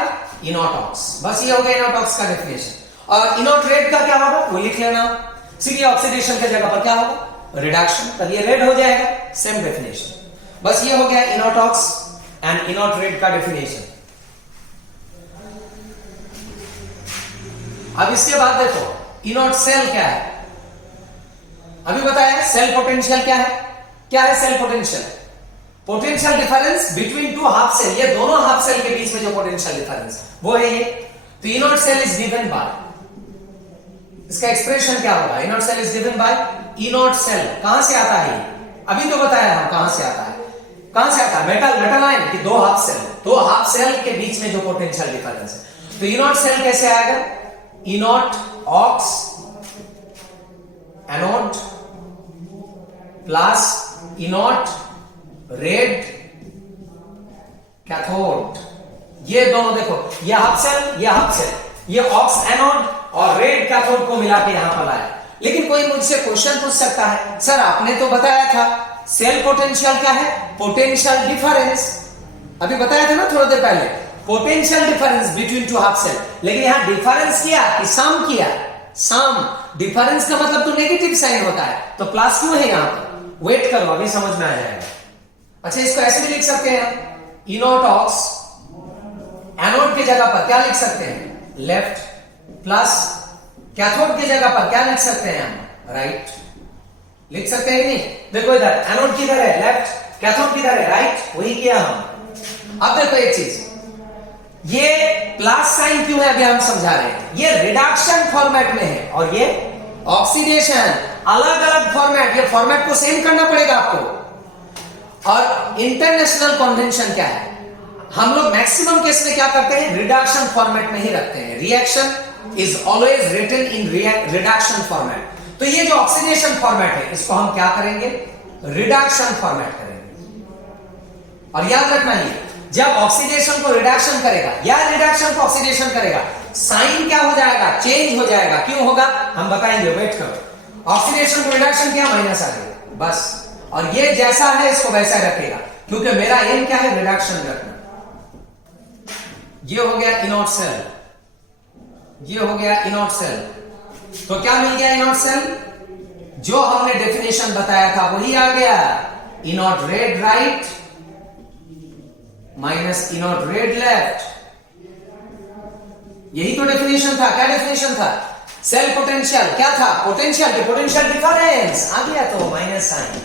e naught ox. बस ये हो गया इनोटॉक्स का डेफिनेशन। और इनोट रेट का क्या होगा वो लिख लेना, सीधे ऑक्सीडेशन के जगह पर क्या होगा? रिडक्शन, तब ये रेट हो जाएगा, सेम डेफिनेशन। बस ये हो गया इनोटॉक्स एंड इनोट रेट का डेफिनेशन। अब इसके बाद देखो इनोट सेल क्या है? अभी बताया सेल पोटेंशियल क्या है? क्या है cell potential? Potential difference between two half cell, ये दोनों हाफ सेल के बीच में जो पोटेंशियल डिफरेंस वो है ये। तो e naught cell is given by, इसका एक्सप्रेशन क्या होगा? E naught cell is given by e naught cell. कहां से आता है? अभी तो बताया हम कहां से आता है। कहां से आता है? मेटल आयन की दो हाफ सेल के बीच में जो पोटेंशियल डिफरेंस है। तो इनोट सेल कैसे आएगा? E naught ox anode plus e naught red cathode. ये दोनों देखो, ये हाफ सेल, ये ऑक्स एनोड और रेड कैथोड को मिला के यहां पर लाया। लेकिन कोई मुझसे क्वेश्चन पूछ सकता है, सर आपने तो बताया था सेल पोटेंशियल क्या है? Potential difference. अभी बताया था ना थोड़ी देर पहले, potential difference between two half cell. लेकिन यहां डिफरेंस किया कि सम किया? सम। डिफरेंस का मतलब तो नेगेटिव साइन होता है, तो प्लस क्यों है यहां पर? वेट करो, अभी समझ में आ जाएगा। अच्छा, इसको ऐसे भी लिख सकते हैं, इनोट ऑक्स एनोड की जगह पर क्या लिख सकते हैं? लेफ्ट, प्लस कैथोड की जगह पर क्या लिख सकते हैं हम? राइट। लिख सकते हैं कि नहीं? देखो इधर एनोड किधर है? लेफ्ट, कैथोड किधर है? राइट। वही किया हम। अब देखो एक चीज, ये प्लस साइन क्यों है? अभी हम समझा रहे हैं। ये रिडक्शन फॉर्मेट में है और ये ऑक्सीडेशन, अलग अलग फॉर्मेट। ये फॉर्मेट को सेम करना पड़ेगा आपको। और इंटरनेशनल कन्वेंशन क्या है? हम लोग मैक्सिमम केस में क्या करते हैं? रिडक्शन फॉर्मेट में ही रखते हैं। Reaction is always written in reduction format. तो ये जो ऑक्सीडेशन फॉर्मेट है, इसको हम क्या करेंगे? रिडक्शन फॉर्मेट करेंगे। और याद रखना ही, जब ऑक्सीडेशन को रिडक्शन करेगा या रिडक्शन को ऑक्सीडेशन करेगा, साइन क्या हो जाएगा? चेंज हो जाएगा। क्यों होगा? हम बताएंगे, वेट करो। ऑक्सीडेशन को रिडक्शन किया, माइनस आ गया, बस। और ये जैसा है इसको वैसा रखेगा, क्योंकि मेरा एम क्या है? रिडक्शन रखना। ये हो गया इनोट सेल, ये हो गया इनोट सेल। तो क्या मिल गया? इनोट सेल जो हमने डेफिनेशन बताया था वही आ गया। E naught red right minus e naught red left, यही तो डेफिनेशन था। क्या डेफिनेशन था? सेल पोटेंशियल क्या था? पोटेंशियल डिफरेंस आ गया, तो माइनस साइन।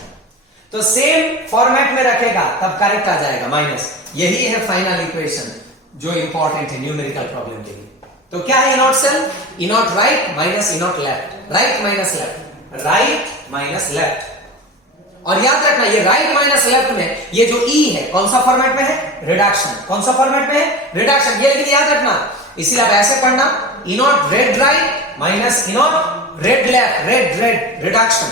तो सेम फॉर्मेट में रखेगा तब करेक्ट आ जाएगा, माइनस। यही है फाइनल इक्वेशन जो इंपॉर्टेंट है न्यूमेरिकल प्रॉब्लम के लिए। तो क्या है e naught cell? E naught right minus e naught left, right minus left, right minus left. और याद रखना ये राइट माइनस लेफ्ट में ये जो ई है कौन सा फॉर्मेट में है? रिडक्शन। कौन सा फॉर्मेट में है? रिडक्शन। ये लेकिन याद रखना, इसीलिए आप ऐसे पढ़ना, E naught red right minus E naught red left, red reduction.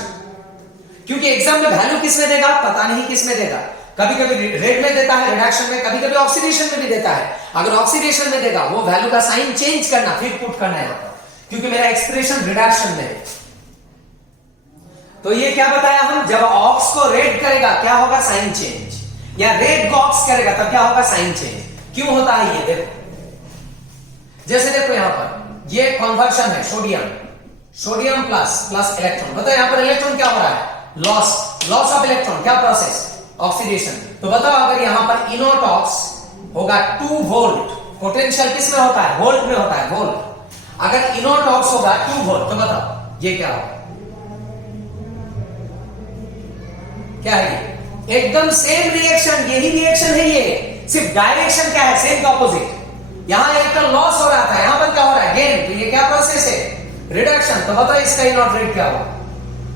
क्योंकि एग्जाम में वैल्यू किसमें देगा पता नहीं किसमें देगा, कभी कभी रेड में देता है रिडक्शन में, कभी कभी ऑक्सीडेशन में भी देता है। अगर ऑक्सीडेशन में देगा वो वैल्यू का साइन चेंज करना फिर पुट करना है यहां पर, क्योंकि मेरा एक्सप्रेशन रिडक्शन में है। तो ये क्या बताया हम, जब ऑक्स को रेड करेगा क्या होगा? साइन चेंज, या रेड को ऑक्स करेगा तब क्या होगा? Sign change. क्यों होता है ये देखो, जैसे देखो यहां पर ये कन्वर्शन है सोडियम प्लस इलेक्ट्रॉन। बताओ यहां पर इलेक्ट्रॉन क्या हो रहा है? Loss of electron. क्या प्रोसेस? ऑक्सीडेशन। तो बताओ अगर यहां पर इनोटॉक्स होगा 2 वोल्ट, पोटेंशियल किस में होता है? वोल्ट में होता है, वोल्ट। अगर इनोटॉक्स होगा 2 वोल्ट तो बताओ ये क्या होगा? क्या है ये? एकदम सेम रिएक्शन, यही रिएक्शन है ये, सिर्फ डायरेक्शन क्या है? सेम का ऑपोजिट। यहां इलेक्ट्रॉन लॉस हो रहा था, यहां पर क्या हो रहा है? गेन। तो ये क्या प्रोसेस है? रिडक्शन। तो बताओ इसका इनोट रेट क्या होगा?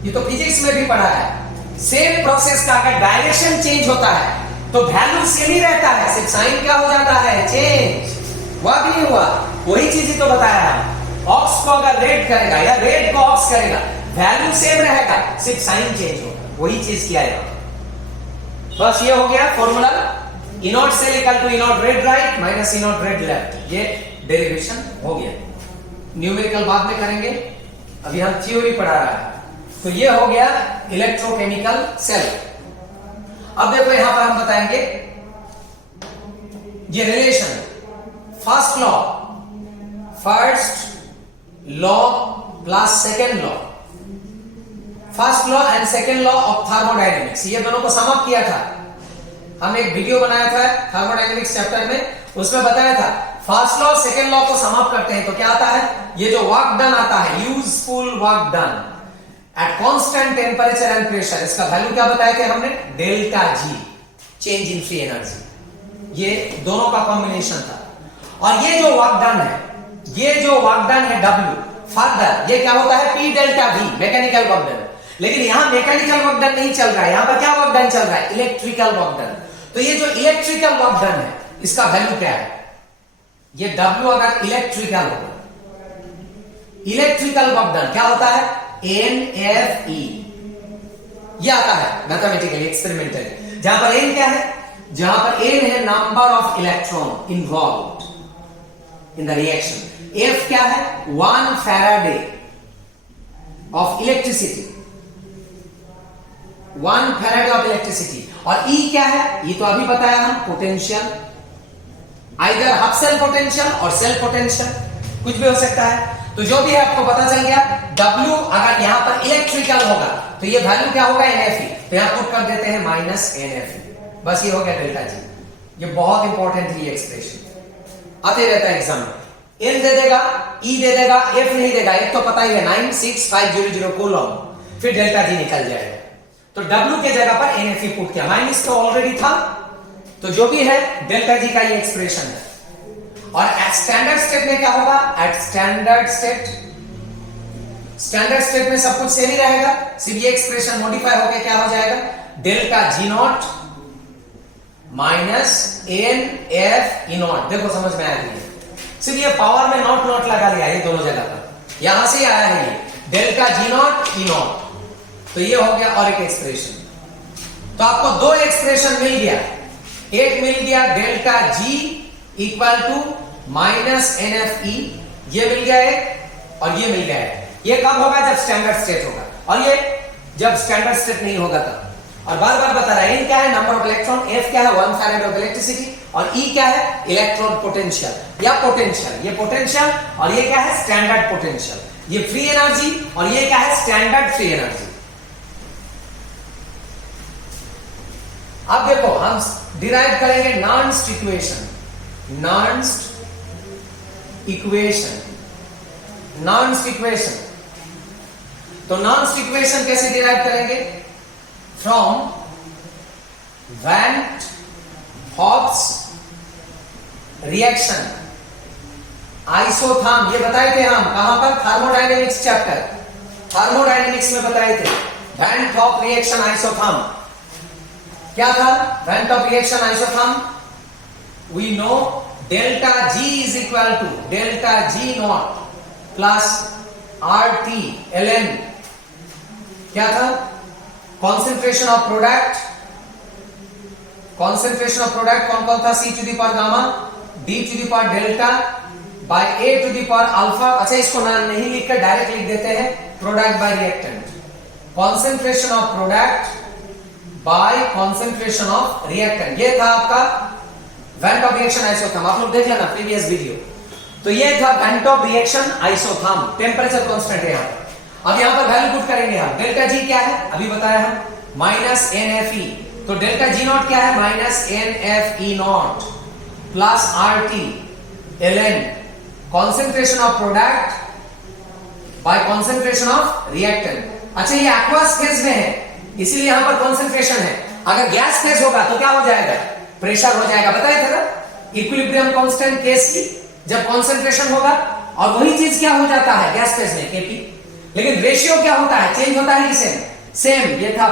ये तो फिजिक्स में भी पढ़ा है। सेम प्रोसेस का अगर डायरेक्शन चेंज होता है तो वैल्यू सेम ही रहता है, सिर्फ साइन क्या हो जाता है? चेंज। हुआ कि नहीं हुआ? वही चीज ही तो बताया है। ऑक्स को अगर रेड करेगा या रेड को ऑक्स करेगा वैल्यू सेम रहेगा, सिर्फ साइन चेंज होगा। वही चीज किया है। बस ये हो गया formula, e naught cell equal to e naught red right minus e naught red left. ये डेरिवेशन हो गया। न्यूमेरिकल बाद में करेंगे, अभी हम थ्योरी पढ़ा रहा है। तो ये हो गया इलेक्ट्रोकेमिकल सेल। अब देखो यहां पर हम बताएंगे ये relation, first law plus second law, first law and second law of thermodynamics, ये दोनों को समाप्त किया था। हमने एक वीडियो बनाया था थर्मोडायनेमिक्स चैप्टर में, उसमें बताया था फर्स्ट लॉ सेकेंड लॉ को समाप्त करते हैं तो क्या आता है? ये जो वर्क डन आता है, useful work done at constant temperature and pressure, इसका वैल्यू क्या बताए थे हमने? Delta G, change in free energy. ये दोनों का कॉम्बिनेशन था। और ये जो वर्क डन है, ये जो वर्क डन है W, फर्दर ये क्या होता है? P delta V, mechanical work done. लेकिन यहां मैकेनिकल वर्क डन नहीं चल रहा है, यहां पर क्या वर्क डन चल रहा है? Electrical work done. तो ये जो इलेक्ट्रिकल वर्क डन है इसका वैल्यू क्या है? ये W अगर इलेक्ट्रिकल होगा, इलेक्ट्रिकल वर्क डन क्या होता है? NFE। ये आता है मैथमेटिकली, एक्सपेरिमेंटली। जहां पर N क्या है? जहां पर N है number of electron involve in the reaction. F क्या है? 1 Faraday of electricity, 1 Faraday of electricity. और E क्या है? ये तो अभी बताया हम, पोटेंशियल, आइदर हाफ सेल पोटेंशियल और सेल पोटेंशियल, कुछ भी हो सकता है। तो जो भी है आपको पता चल गया। W अगर यहां पर इलेक्ट्रिकल होगा तो ये वैल्यू क्या होगा? NFE। तो यहां पुट कर देते हैं माइनस NFE। बस ये हो गया डेल्टा जी। ये बहुत इंपॉर्टेंट है, ये एक्सप्रेशन आते रहता है एग्जाम में। N दे देगा, E दे देगा, F नहीं देगा। एक तो पता ही है 96500 कूलम, फिर डेल्टा जी निकल जाएगा। तो W के जगह पर NFE पुट किया, माइनस तो ऑलरेडी था। तो जो भी है डेल्टा जी का ये एक्सप्रेशन है। और एट स्टैंडर्ड स्टेट में क्या होगा? एट स्टैंडर्ड स्टेट में सब कुछ सेम ही रहेगा, सिर्फ ये एक्सप्रेशन मॉडिफाई होकर क्या हो जाएगा? Delta G not minus NF E not. देखो समझ में आ रही है, सिर्फ ये पावर में नॉट लगा लिया है दोनों जगह पर, यहां से आया है ये delta G not E not. तो ये हो गया और एक एक्सप्रेशन। तो आपको दो एक्सप्रेशन मिल गया, एक मिल गया delta G equal to minus NFE, ये मिल गया है और ये मिल गया है। ये कब होगा? जब स्टैंडर्ड स्टेट होगा, और ये जब स्टैंडर्ड स्टेट नहीं होगा तब। और बार बार बता रहा है N क्या है? नंबर ऑफ इलेक्ट्रॉन, F क्या है? 1 फैराडे ऑफ इलेक्ट्रिसिटी, और E क्या है? इलेक्ट्रॉन पोटेंशियल या पोटेंशियल। ये पोटेंशियल और ये क्या है? Standard potential. ये फ्री एनर्जी और ये क्या है? Standard free energy. अब देखो हम डिराइव करेंगे नॉन्स्ट इक्वेशन, नॉन्स्ट इक्वेशन। तो नॉन्स्ट इक्वेशन कैसे डिराइव करेंगे? From van Hoff reaction, isotherm, ये बताए थे हम कहां पर? Thermodynamics chapter. थर्मोडायनेमिक्स में बताए थे वैन टॉप रिएक्शन आइसोथर्म। क्या था van Hoff reaction isotherm? We know delta G is equal to delta G not plus RT ln। क्या था? Concentration of product. Concentration of product कौन कौन था? C to the power gamma, D to the power delta by A to the power alpha. अच्छा, इसको नाम नहीं लिखकर डायरेक्ट लिख देते हैं product by reactant. Concentration of product by concentration of reactant, ये था आपका वैन टॉप रिएक्शन आइसोथर्म। आप लोग देख लेना प्रीवियस वीडियो। तो ये था van Hoff reaction isotherm. Temperature constant है यहाँ पर। अब यहाँ पर वैल्यू पुट करेंगे हम। डेल्टा जी क्या है अभी बताया हम, माइनस NFE। तो डेल्टा जी नॉट क्या है? Minus NFE not plus RT ln concentration of product by concentration of reactant. अच्छा, ये एक्वस फेज में है इसीलिए यहां पर कॉन्सेंट्रेशन है। अगर गैस फेज होगा तो क्या हो जाएगा? प्रेशर हो जाएगा। बताया था ना इक्विलिब्रियम कांस्टेंट Kc जब कॉन्सेंट्रेशन होगा, और वही चीज क्या हो जाता है गैस फेज में Kp। लेकिन रेशियो क्या होता है? चेंज होता है कि सेम? सेम। ये था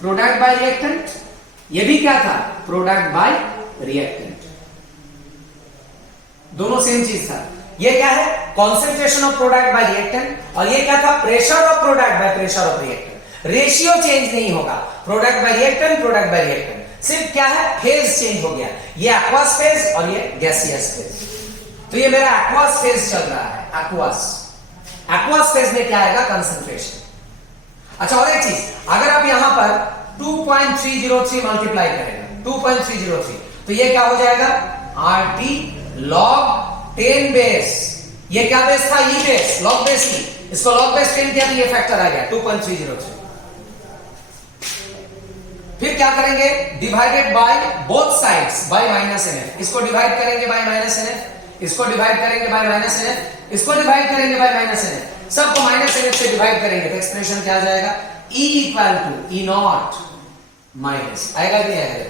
प्रोडक्ट बाय रिएक्टेंट, ये भी क्या था? Product by reactant. दोनों सेम चीज था। ये क्या है? Concentration of product by reactant, और ये क्या था? Pressure of product by pressure of reactant. Ratio change नहीं होगा, product by reactant, product by reactant. सिर्फ क्या है? फेज चेंज हो गया। ये एक्वस फेज और ये गैसियस फेज। तो ये मेरा एक्वस फेज चल रहा है। एक्वस फेज में क्या आएगा? कंसंट्रेशन। अच्छा, और एक चीज, अगर आप यहां पर 2.303 मल्टीप्लाई करेंगे 2.303, तो ये क्या हो जाएगा? RT log 10 base. ये क्या बेस था? ई बेस, log बेस ई। इसको log बेस 10 किया तो ये फैक्टर आ गया 2.303। फिर क्या करेंगे? Divided by both sides by minus NF। इसको डिवाइड करेंगे बाय माइनस NF, इसको डिवाइड करेंगे बाय माइनस NF, इसको डिवाइड करेंगे बाय माइनस NF। सबको माइनस NF से डिवाइड करेंगे तो एक्सप्रेशन क्या आ जाएगा? E equal to E not minus. आएगा कि नहीं आएगा?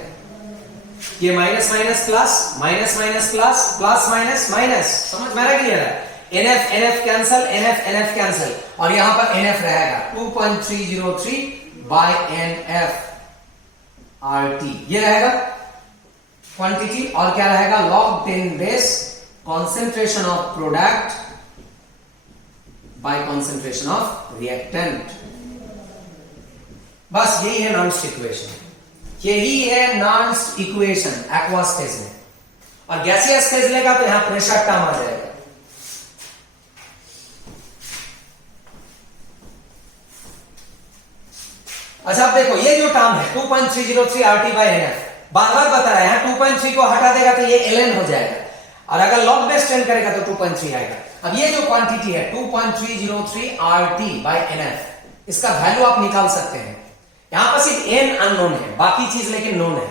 ये minus minus plus, minus minus plus, plus minus minus. समझ में आ रहा है कि नहीं आ रहा है? NF NF cancel, NF NF cancel, और यहां पर NF रहेगा 2.303 बाय NF RT। ये रहेगा क्वांटिटी, और क्या रहेगा? log 10 base concentration of product by concentration of reactant। बस यही है नॉन्स्ट इक्वेशन, यही है नॉन्स्ट इक्वेशन एक्वस फेज में। और गैसियस फेज लेगा तो यहां प्रेशर टर्म आ जाएगा। अच्छा, अब देखो ये जो टर्म है 2.303 RT by NF, बार बार बता रहा है, यहां 2.3 को हटा देगा तो ये ln हो जाएगा, और अगर log बेस 10 करेगा तो 2.3 आएगा। अब ये जो क्वांटिटी है 2.303 RT by NF, इसका वैल्यू आप निकाल सकते हैं। यहां पर सिर्फ n अननोन है, बाकी चीज लेकिन नोन है।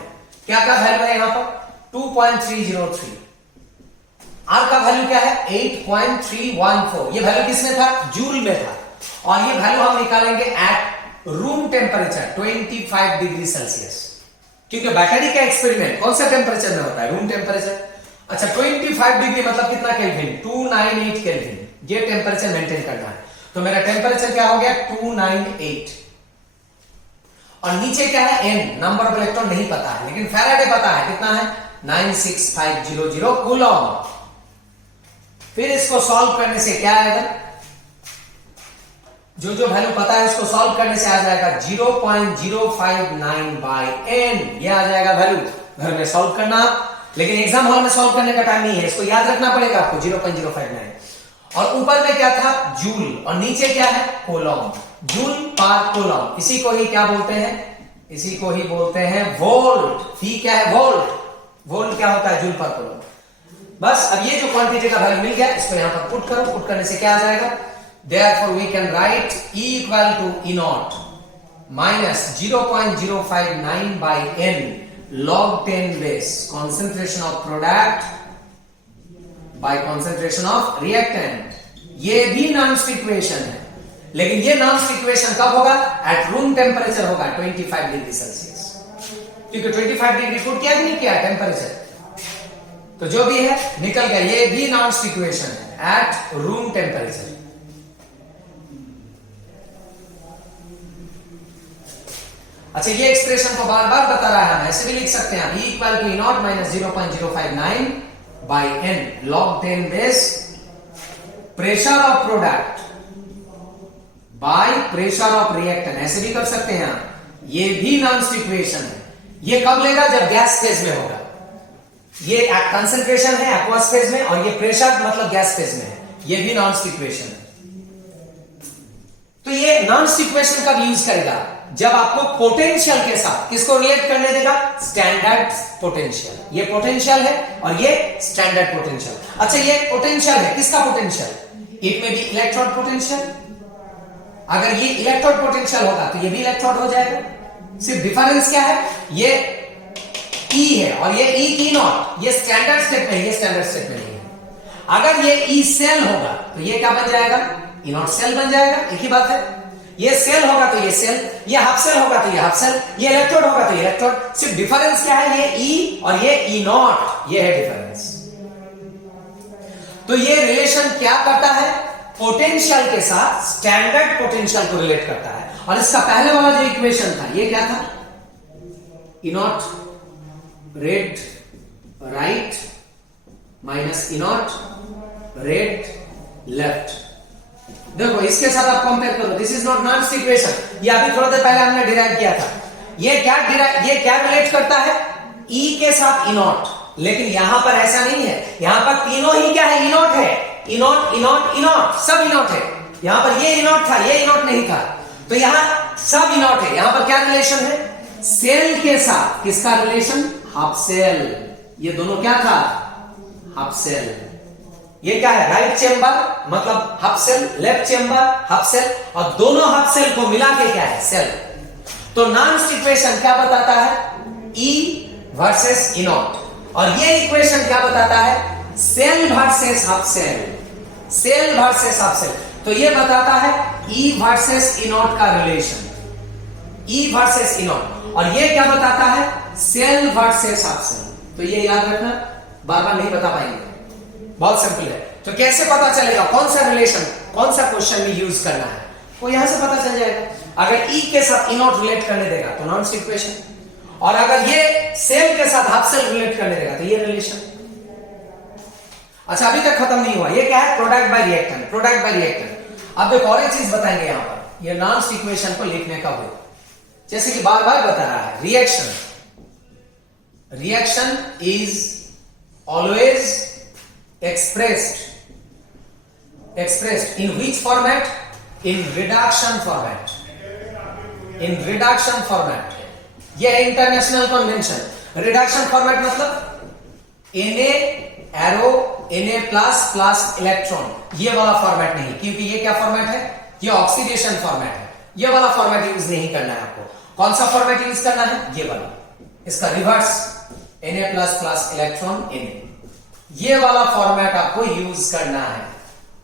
क्या का वैल्यू है यहां पर? 2.303। R का वैल्यू क्या है? 8.314। ये वैल्यू किसमें था? जूल में था। और ये वैल्यू हम निकालेंगे at room temperature 25 degree Celsius, क्योंकि बैटरी का एक्सपेरिमेंट कौन सा टेम्परेचर में होता है? Room temperature. अच्छा, 25 डिग्री मतलब कितना केल्विन? 298 केल्विन। ये टेम्परेचर मेंटेन करना है। तो मेरा टेम्परेचर क्या हो गया? 298। और नीचे क्या है? n, नंबर ऑफ इलेक्ट्रॉन नहीं पता है, लेकिन फैराडे पता है। कितना है? 96500 कूलॉम। फिर इसको सॉल्व करने से क्या आएगा? जो जो वैल्यू पता है उसको सॉल्व करने से आ जाएगा 0.059 बाय n। ये आ जाएगा वैल्यू। घर में सॉल्व करना, लेकिन एग्जाम हॉल में सॉल्व करने का टाइम नहीं है, इसको याद रखना पड़ेगा आपको 0.059। और ऊपर में क्या था? जूल, और नीचे क्या है? कोलॉम। जूल पर कोलॉम, इसी को ही क्या बोलते हैं? इसी को ही बोलते हैं वोल्ट। फी क्या है? वोल्ट। वोल्ट क्या होता है? जूल पर कोलॉम। बस अब ये जो क्वांटिटी का वैल्यू मिल गया, इसको यहां पर पुट करो। पुट करने से क्या आ जाएगा? Therefore we can write E equal to E naught minus 0.059 by n log 10 base concentration of product by concentration of reactant। ये भी नॉन्स्ट इक्वेशन है, लेकिन ये नॉन्स्ट इक्वेशन कब होगा? एट रूम टेम्परेचर होगा 25 डिग्री सेल्सियस, क्योंकि 25 डिग्री पुट किया कि नहीं किया टेम्परेचर, तो जो भी है निकल गया। ये भी नॉन्स्ट इक्वेशन है एट रूम टेम्परेचर। अच्छा, ये एक्सप्रेशन को बार बार बता रहा है, हम ऐसे भी लिख सकते हैं, E equal to E0 minus 0.059 by n log 10 base pressure of product by pressure of reactant, ऐसे भी कर सकते हैं आप। ये भी नॉन इक्वेशन है। ये कब लेगा? जब गैस फेज में होगा। ये कंसंट्रेशन है एक्वस फेज में, और ये प्रेशर मतलब गैस फेज में है। ये भी नॉन इक्वेशन है। तो ये नॉन इक्वेशन कब यूज करेगा? जब आपको पोटेंशियल के साथ किसको रिलेट करने देगा? Standard potential. ये पोटेंशियल है और ये स्टैंडर्ड पोटेंशियल। अच्छा, ये पोटेंशियल है, किसका पोटेंशियल? इट में भी इलेक्ट्रोड पोटेंशियल। अगर ये इलेक्ट्रोड पोटेंशियल होगा तो ये भी इलेक्ट्रोड हो जाएगा। सिर्फ डिफरेंस क्या है? ये E है और ये E नॉट, ये स्टैंडर्ड स्टेट में, ये स्टैंडर्ड स्टेट में नहीं है। अगर ये E सेल होगा तो ये क्या बन जाएगा? E नॉट सेल बन जाएगा। एक ही बात है। ये सेल होगा तो ये सेल, ये हाफ सेल होगा तो ये हाफ सेल, ये इलेक्ट्रोड होगा तो ये इलेक्ट्रोड। सिर्फ डिफरेंस क्या है? ये E और ये E नॉट, ये है डिफरेंस। तो ये रिलेशन क्या करता है? पोटेंशियल के साथ स्टैंडर्ड पोटेंशियल को रिलेट करता है। और इसका पहले वाला जो इक्वेशन था, ये क्या था? E not red right minus E not red left. देखो, इसके साथ आप कंपेयर करो, this is not non equation. ये अभी थोड़ी देर पहले हमने डिराइव किया था। ये क्या रिलेट करता है? E के साथ E नॉट। लेकिन यहां पर ऐसा नहीं है। यहां पर तीनों ही क्या है? E नॉट है। E not, E not, E not, सब E नॉट है। यहां पर ये E नॉट था, ये E नॉट नहीं था, तो यहां सब E नॉट है। यहां पर क्या रिलेशन है? सेल के साथ किसका रिलेशन? Half cell. ये दोनों क्या था? Half cell. ये क्या है? राइट चेंबर मतलब half cell, left chamber half cell, और दोनों हाफ सेल को मिला के क्या है? सेल। तो नॉन इक्वेशन क्या बताता है? E versus E not. और ये इक्वेशन क्या बताता है? Cell versus half cell, cell versus half cell. तो ये बताता है E वर्सेस E नॉट का relation, E versus E not. और ये क्या बताता है? Cell versus half cell. तो ये याद रखना, बार बार नहीं बता पाएंगे, बहुत सिंपल है। तो कैसे पता चलेगा कौन सा रिलेशन, कौन सा क्वेश्चन में यूज करना है? वो यहां से पता चल जाएगा। अगर E के साथ E नॉट रिलेट करने देगा तो नॉन इक्वेशन, और अगर ये सेल के साथ हाफ सेल रिलेट करने देगा तो ये रिलेशन। अच्छा, अभी तक खत्म नहीं हुआ। ये क्या है? Product by reactant, product by reactant. अब एक और एक चीज बताएंगे यहां पर, ये नॉन इक्वेशन को लिखने का वे, जैसे कि बार बार बता रहा है, reaction is always expressed in which format? In reduction format, in reduction format। ये इंटरनेशनल कन्वेंशन। रिडक्शन फॉर्मेट मतलब Na arrow Na plus plus electron, ये वाला फॉर्मेट नहीं, क्योंकि ये क्या फॉर्मेट है? ये ऑक्सीडेशन फॉर्मेट है। ये वाला फॉर्मेट यूज नहीं करना है आपको। कौन सा फॉर्मेट यूज करना है? ये वाला, इसका reverse, Na plus plus electron Na, ये वाला फॉर्मेट आपको यूज करना है।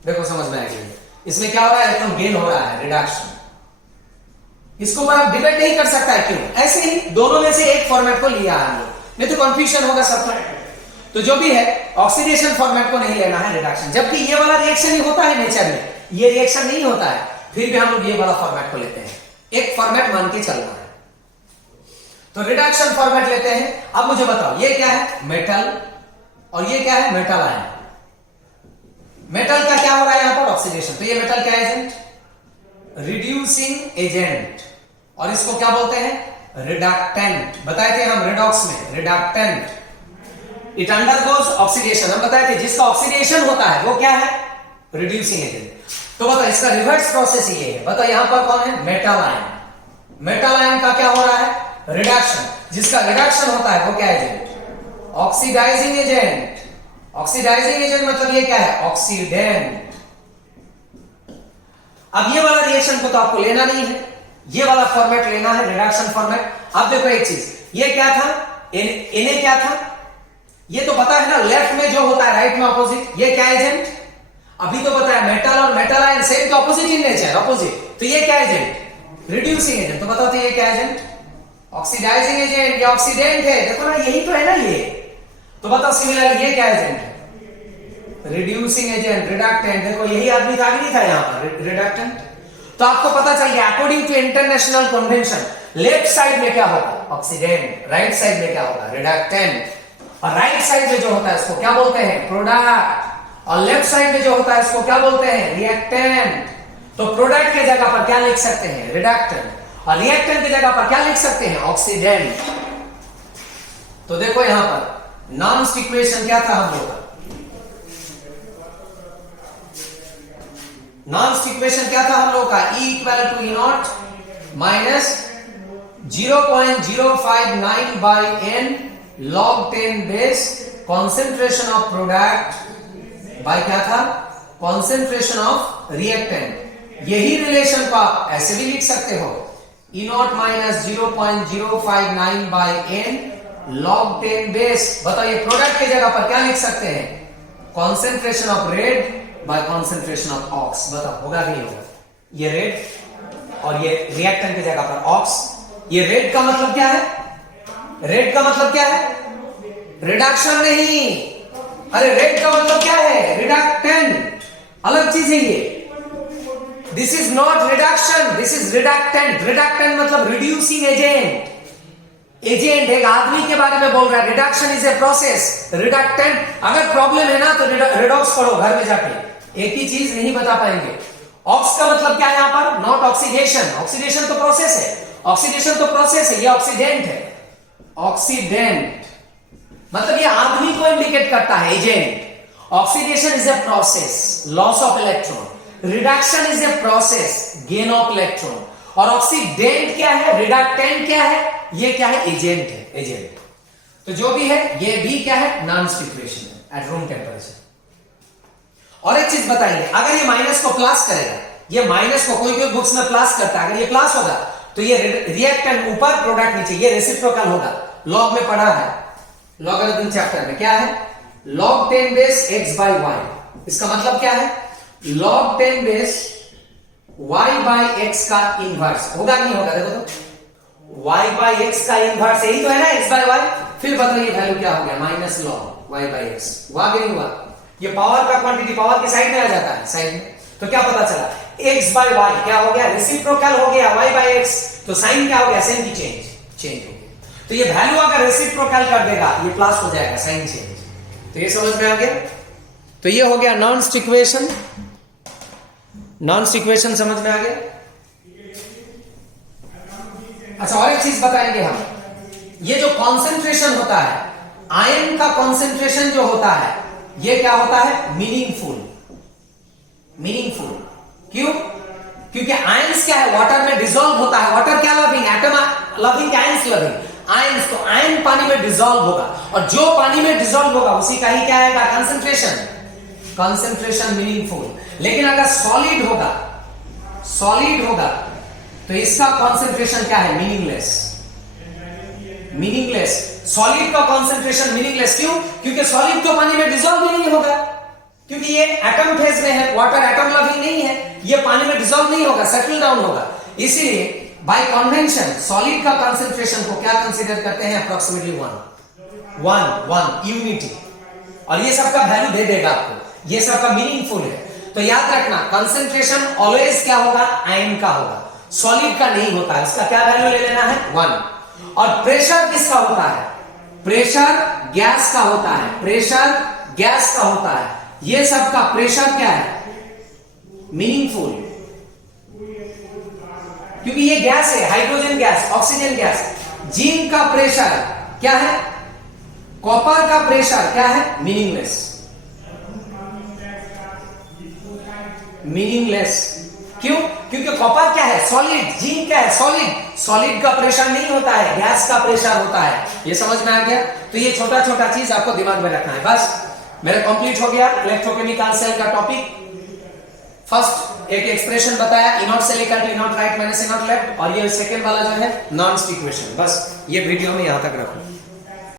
देखो समझ में आएगी। इसमें क्या हो रहा है? इलेक्ट्रॉन गेन हो रहा है, रिडक्शन। इसको पर आप डिबेट नहीं कर सकता है, क्यों? ऐसे ही दोनों में से एक फॉर्मेट को लिया है हम लोग, नहीं तो कंफ्यूजन होगा सबका। तो जो भी है, ऑक्सीडेशन फॉर्मेट को नहीं लेना है, रिडक्शन। जबकि ये वाला रिएक्शन ही होता है नेचर में, ये रिएक्शन नहीं होता है, फिर भी हम लोग ये वाला फॉर्मेट को लेते हैं। एक फॉर्मेट मान के चलना है, तो रिडक्शन फॉर्मेट लेते हैं। अब मुझे बताओ, ये क्या है? मेटल, और ये क्या है? Metal ion. मेटल का क्या हो रहा है यहां पर? ऑक्सीडेशन। तो ये मेटल क्या एजेंट? Reducing agent. और इसको क्या बोलते हैं? रिडक्टेंट। बताए थे हम रेडॉक्स में, रिडक्टेंट। It undergoes oxidation. हम बताए थे जिसका ऑक्सीडेशन होता है वो क्या है? Reducing agent. तो बताओ इसका रिवर्स प्रोसेस ये है। बताओ यहां पर कौन है? Metal ion. मेटल आयन का क्या हो रहा है? रिडक्शन। जिसका रिडक्शन होता है वो क्या agent? Oxidising agent. Oxidising agent मतलब ये क्या है? ऑक्सीडेंट। अब ये वाला रिएक्शन को तो आपको लेना नहीं है, ये वाला फॉर्मेट लेना है, रिडक्शन फॉर्मेट। अब देखो एक चीज, ये क्या था? Na क्या था? ये तो पता है ना, लेफ्ट में जो होता है राइट में ऑपोजिट, ये क्या एजेंट? अभी तो पता है मेटल और मेटल आयन सेम के ऑपोजिट इन नेचर, ऑपोजिट। तो ये क्या एजेंट? Reducing agent. तो बताओ तो ये क्या एजेंट? Oxidising agent. ये ऑक्सीडेंट है, देखो ना, यही तो है ना ये। तो बताओ सिमिलरली ये क्या एजेंट है? Reducing agent, reductant. देखो यही आदमी था, नहीं था यहां पर रिडक्टेंट। तो आपको पता चल गया, according to international convention, left side में क्या होगा? ऑक्सीडेंट। राइट साइड में क्या होगा? रिडक्टेंट। और राइट साइड में जो होता है इसको क्या बोलते हैं? प्रोडक्ट। और लेफ्ट साइड में जो होता है इसको क्या बोलते हैं? रिएक्टेंट। तो प्रोडक्ट के जगह पर क्या लिख सकते हैं? रिडक्टेंट। और रिएक्टेंट की जगह पर क्या लिख सकते हैं? ऑक्सीडेंट। तो देखो यहां पर नॉन्स इक्वेशन क्या था हम लोग का? नॉन्स इक्वेशन क्या था हम लोग का? E equal to E not minus 0.059 by n log 10 base concentration of product by क्या था? Concentration of reactant. यही रिलेशन को आप ऐसे भी लिख सकते हो, E not minus 0.059 by n log 10 base. बताइए प्रोडक्ट की जगह पर क्या लिख सकते हैं? Concentration of red by concentration of ox. बताओ होगा कि नहीं होगा? ये रेड और ये रिएक्टेंट की जगह पर ऑक्स। ये रेड का मतलब क्या है? रेड का मतलब क्या है? रिडक्शन नहीं। अरे रेड का मतलब क्या है? रिडक्टेंट। अलग चीज है ये। This is not reduction, this is reductant. Reductant मतलब रिड्यूसिंग एजेंट। एजेंट एक आदमी के बारे में बोल रहा है। Reduction is a process. Reductant अगर प्रॉब्लम है ना तो रिडॉक्स पढ़ो घर में जाके, एक ही चीज नहीं बता पाएंगे। ऑक्स का मतलब क्या है यहां पर? Not oxidation. ऑक्सीडेशन तो प्रोसेस है, ऑक्सीडेशन तो प्रोसेस है, ये ऑक्सीडेंट है। ऑक्सीडेंट मतलब ये आदमी को इंडिकेट करता है, agent. Oxidation is a process, loss of electron. Reduction is a process, gain of electron. और ऑक्सीडेंट क्या है? रिडक्टेंट क्या है? ये क्या है? एजेंट है, एजेंट। तो जो भी है ये भी क्या है? नॉन्स इक्वेशन है एट रूम टेम्परेचर। और एक चीज बताइए, अगर ये माइनस को प्लस करेगा, ये माइनस को कोई बुक्स में प्लस करता है, अगर ये प्लस होगा तो ये रिएक्टेंट ऊपर प्रोडक्ट नीचे, ये रेसिप्रोकल होगा। लॉग में पढ़ा है, लॉगरिथम चैप्टर में क्या है? log 10 base x by y। इसका मतलब क्या है? log 10 base y by x का इनवर्स। होगा नहीं होगा? देखो तो y बाई x का इनवर्स यही तो है ना, x बाई y। फिर बताइए वैल्यू क्या हो गया? Minus log y by x। हुआ कि नहीं हुआ? ये पावर का क्वांटिटी पावर की साइड में आ जाता है, साइड में। तो क्या पता चला? x बाई y क्या हो गया? रेसिप्रोकल हो गया y बाई x। तो साइन क्या हो गया? साइन की चेंज हो गया। तो ये वैल्यू अगर रेसिप्रोकल कर देगा ये प्लस हो जाएगा, साइन चेंज। तो ये समझ में आ गया? तो ये हो गया नॉन्स इक्वेशन। नॉन्स इक्वेशन समझ में आ गया? अच्छा और एक चीज बताएंगे हम, ये जो कॉन्सेंट्रेशन होता है, आयन का कॉन्सेंट्रेशन जो होता है, ये क्या होता है? मीनिंगफुल। मीनिंगफुल क्यों? क्योंकि आयंस क्या है? वाटर में डिसॉल्व होता है। वाटर क्या loving? Atom loving, ions loving. Ions तो आयन पानी में डिसॉल्व होगा, और जो पानी में डिसॉल्व होगा उसी का ही क्या आएगा? कंसंट्रेशन। Concentration meaningful. लेकिन अगर सॉलिड होगा, सॉलिड होगा तो इसका कंसंट्रेशन क्या है? मीनिंगलेस। मीनिंगलेस। सॉलिड का कंसंट्रेशन मीनिंगलेस क्यों? क्योंकि सॉलिड तो पानी में डिसॉल्व ही नहीं होगा, क्योंकि ये एटम फेज में है। वाटर एटम लविंग नहीं है, ये पानी में डिसॉल्व नहीं होगा, सेटल डाउन होगा। इसीलिए बाय कन्वेंशन सॉलिड का कंसंट्रेशन को क्या कंसीडर करते हैं? Approximately 1 unity. और ये सबका वैल्यू दे देगा आपको, ये सबका मीनिंगफुल है। तो याद रखना कंसंट्रेशन ऑलवेज क्या होगा? आयन का होगा, सॉलिड का नहीं होता है। इसका क्या वैल्यू ले लेना है? 1। और प्रेशर किसका होता है? प्रेशर गैस का होता है, प्रेशर गैस का होता है। ये सबका प्रेशर क्या है? मीनिंगफुल, क्योंकि ये गैस है, hydrogen gas, oxygen gas. Zinc का प्रेशर क्या है? कॉपर का प्रेशर क्या है? मीनिंगलेस। मीनिंगलेस क्यों? क्योंकि कॉपर क्या है? सॉलिड। जिंक क्या है? सॉलिड। सॉलिड का प्रेशर नहीं होता है, गैस का प्रेशर होता है। ये समझ में आ गया? तो ये छोटा छोटा चीज आपको दिमाग में रखना है। बस मेरा कंप्लीट हो गया इलेक्ट्रोकेमिकल सेल का टॉपिक। फर्स्ट एक एक्सप्रेशन बताया, e naught cell equal to e naught right minus e naught left, और ये सेकंड वाला जो है नॉन्स इक्वेशन। बस ये वीडियो में यहां तक रखो।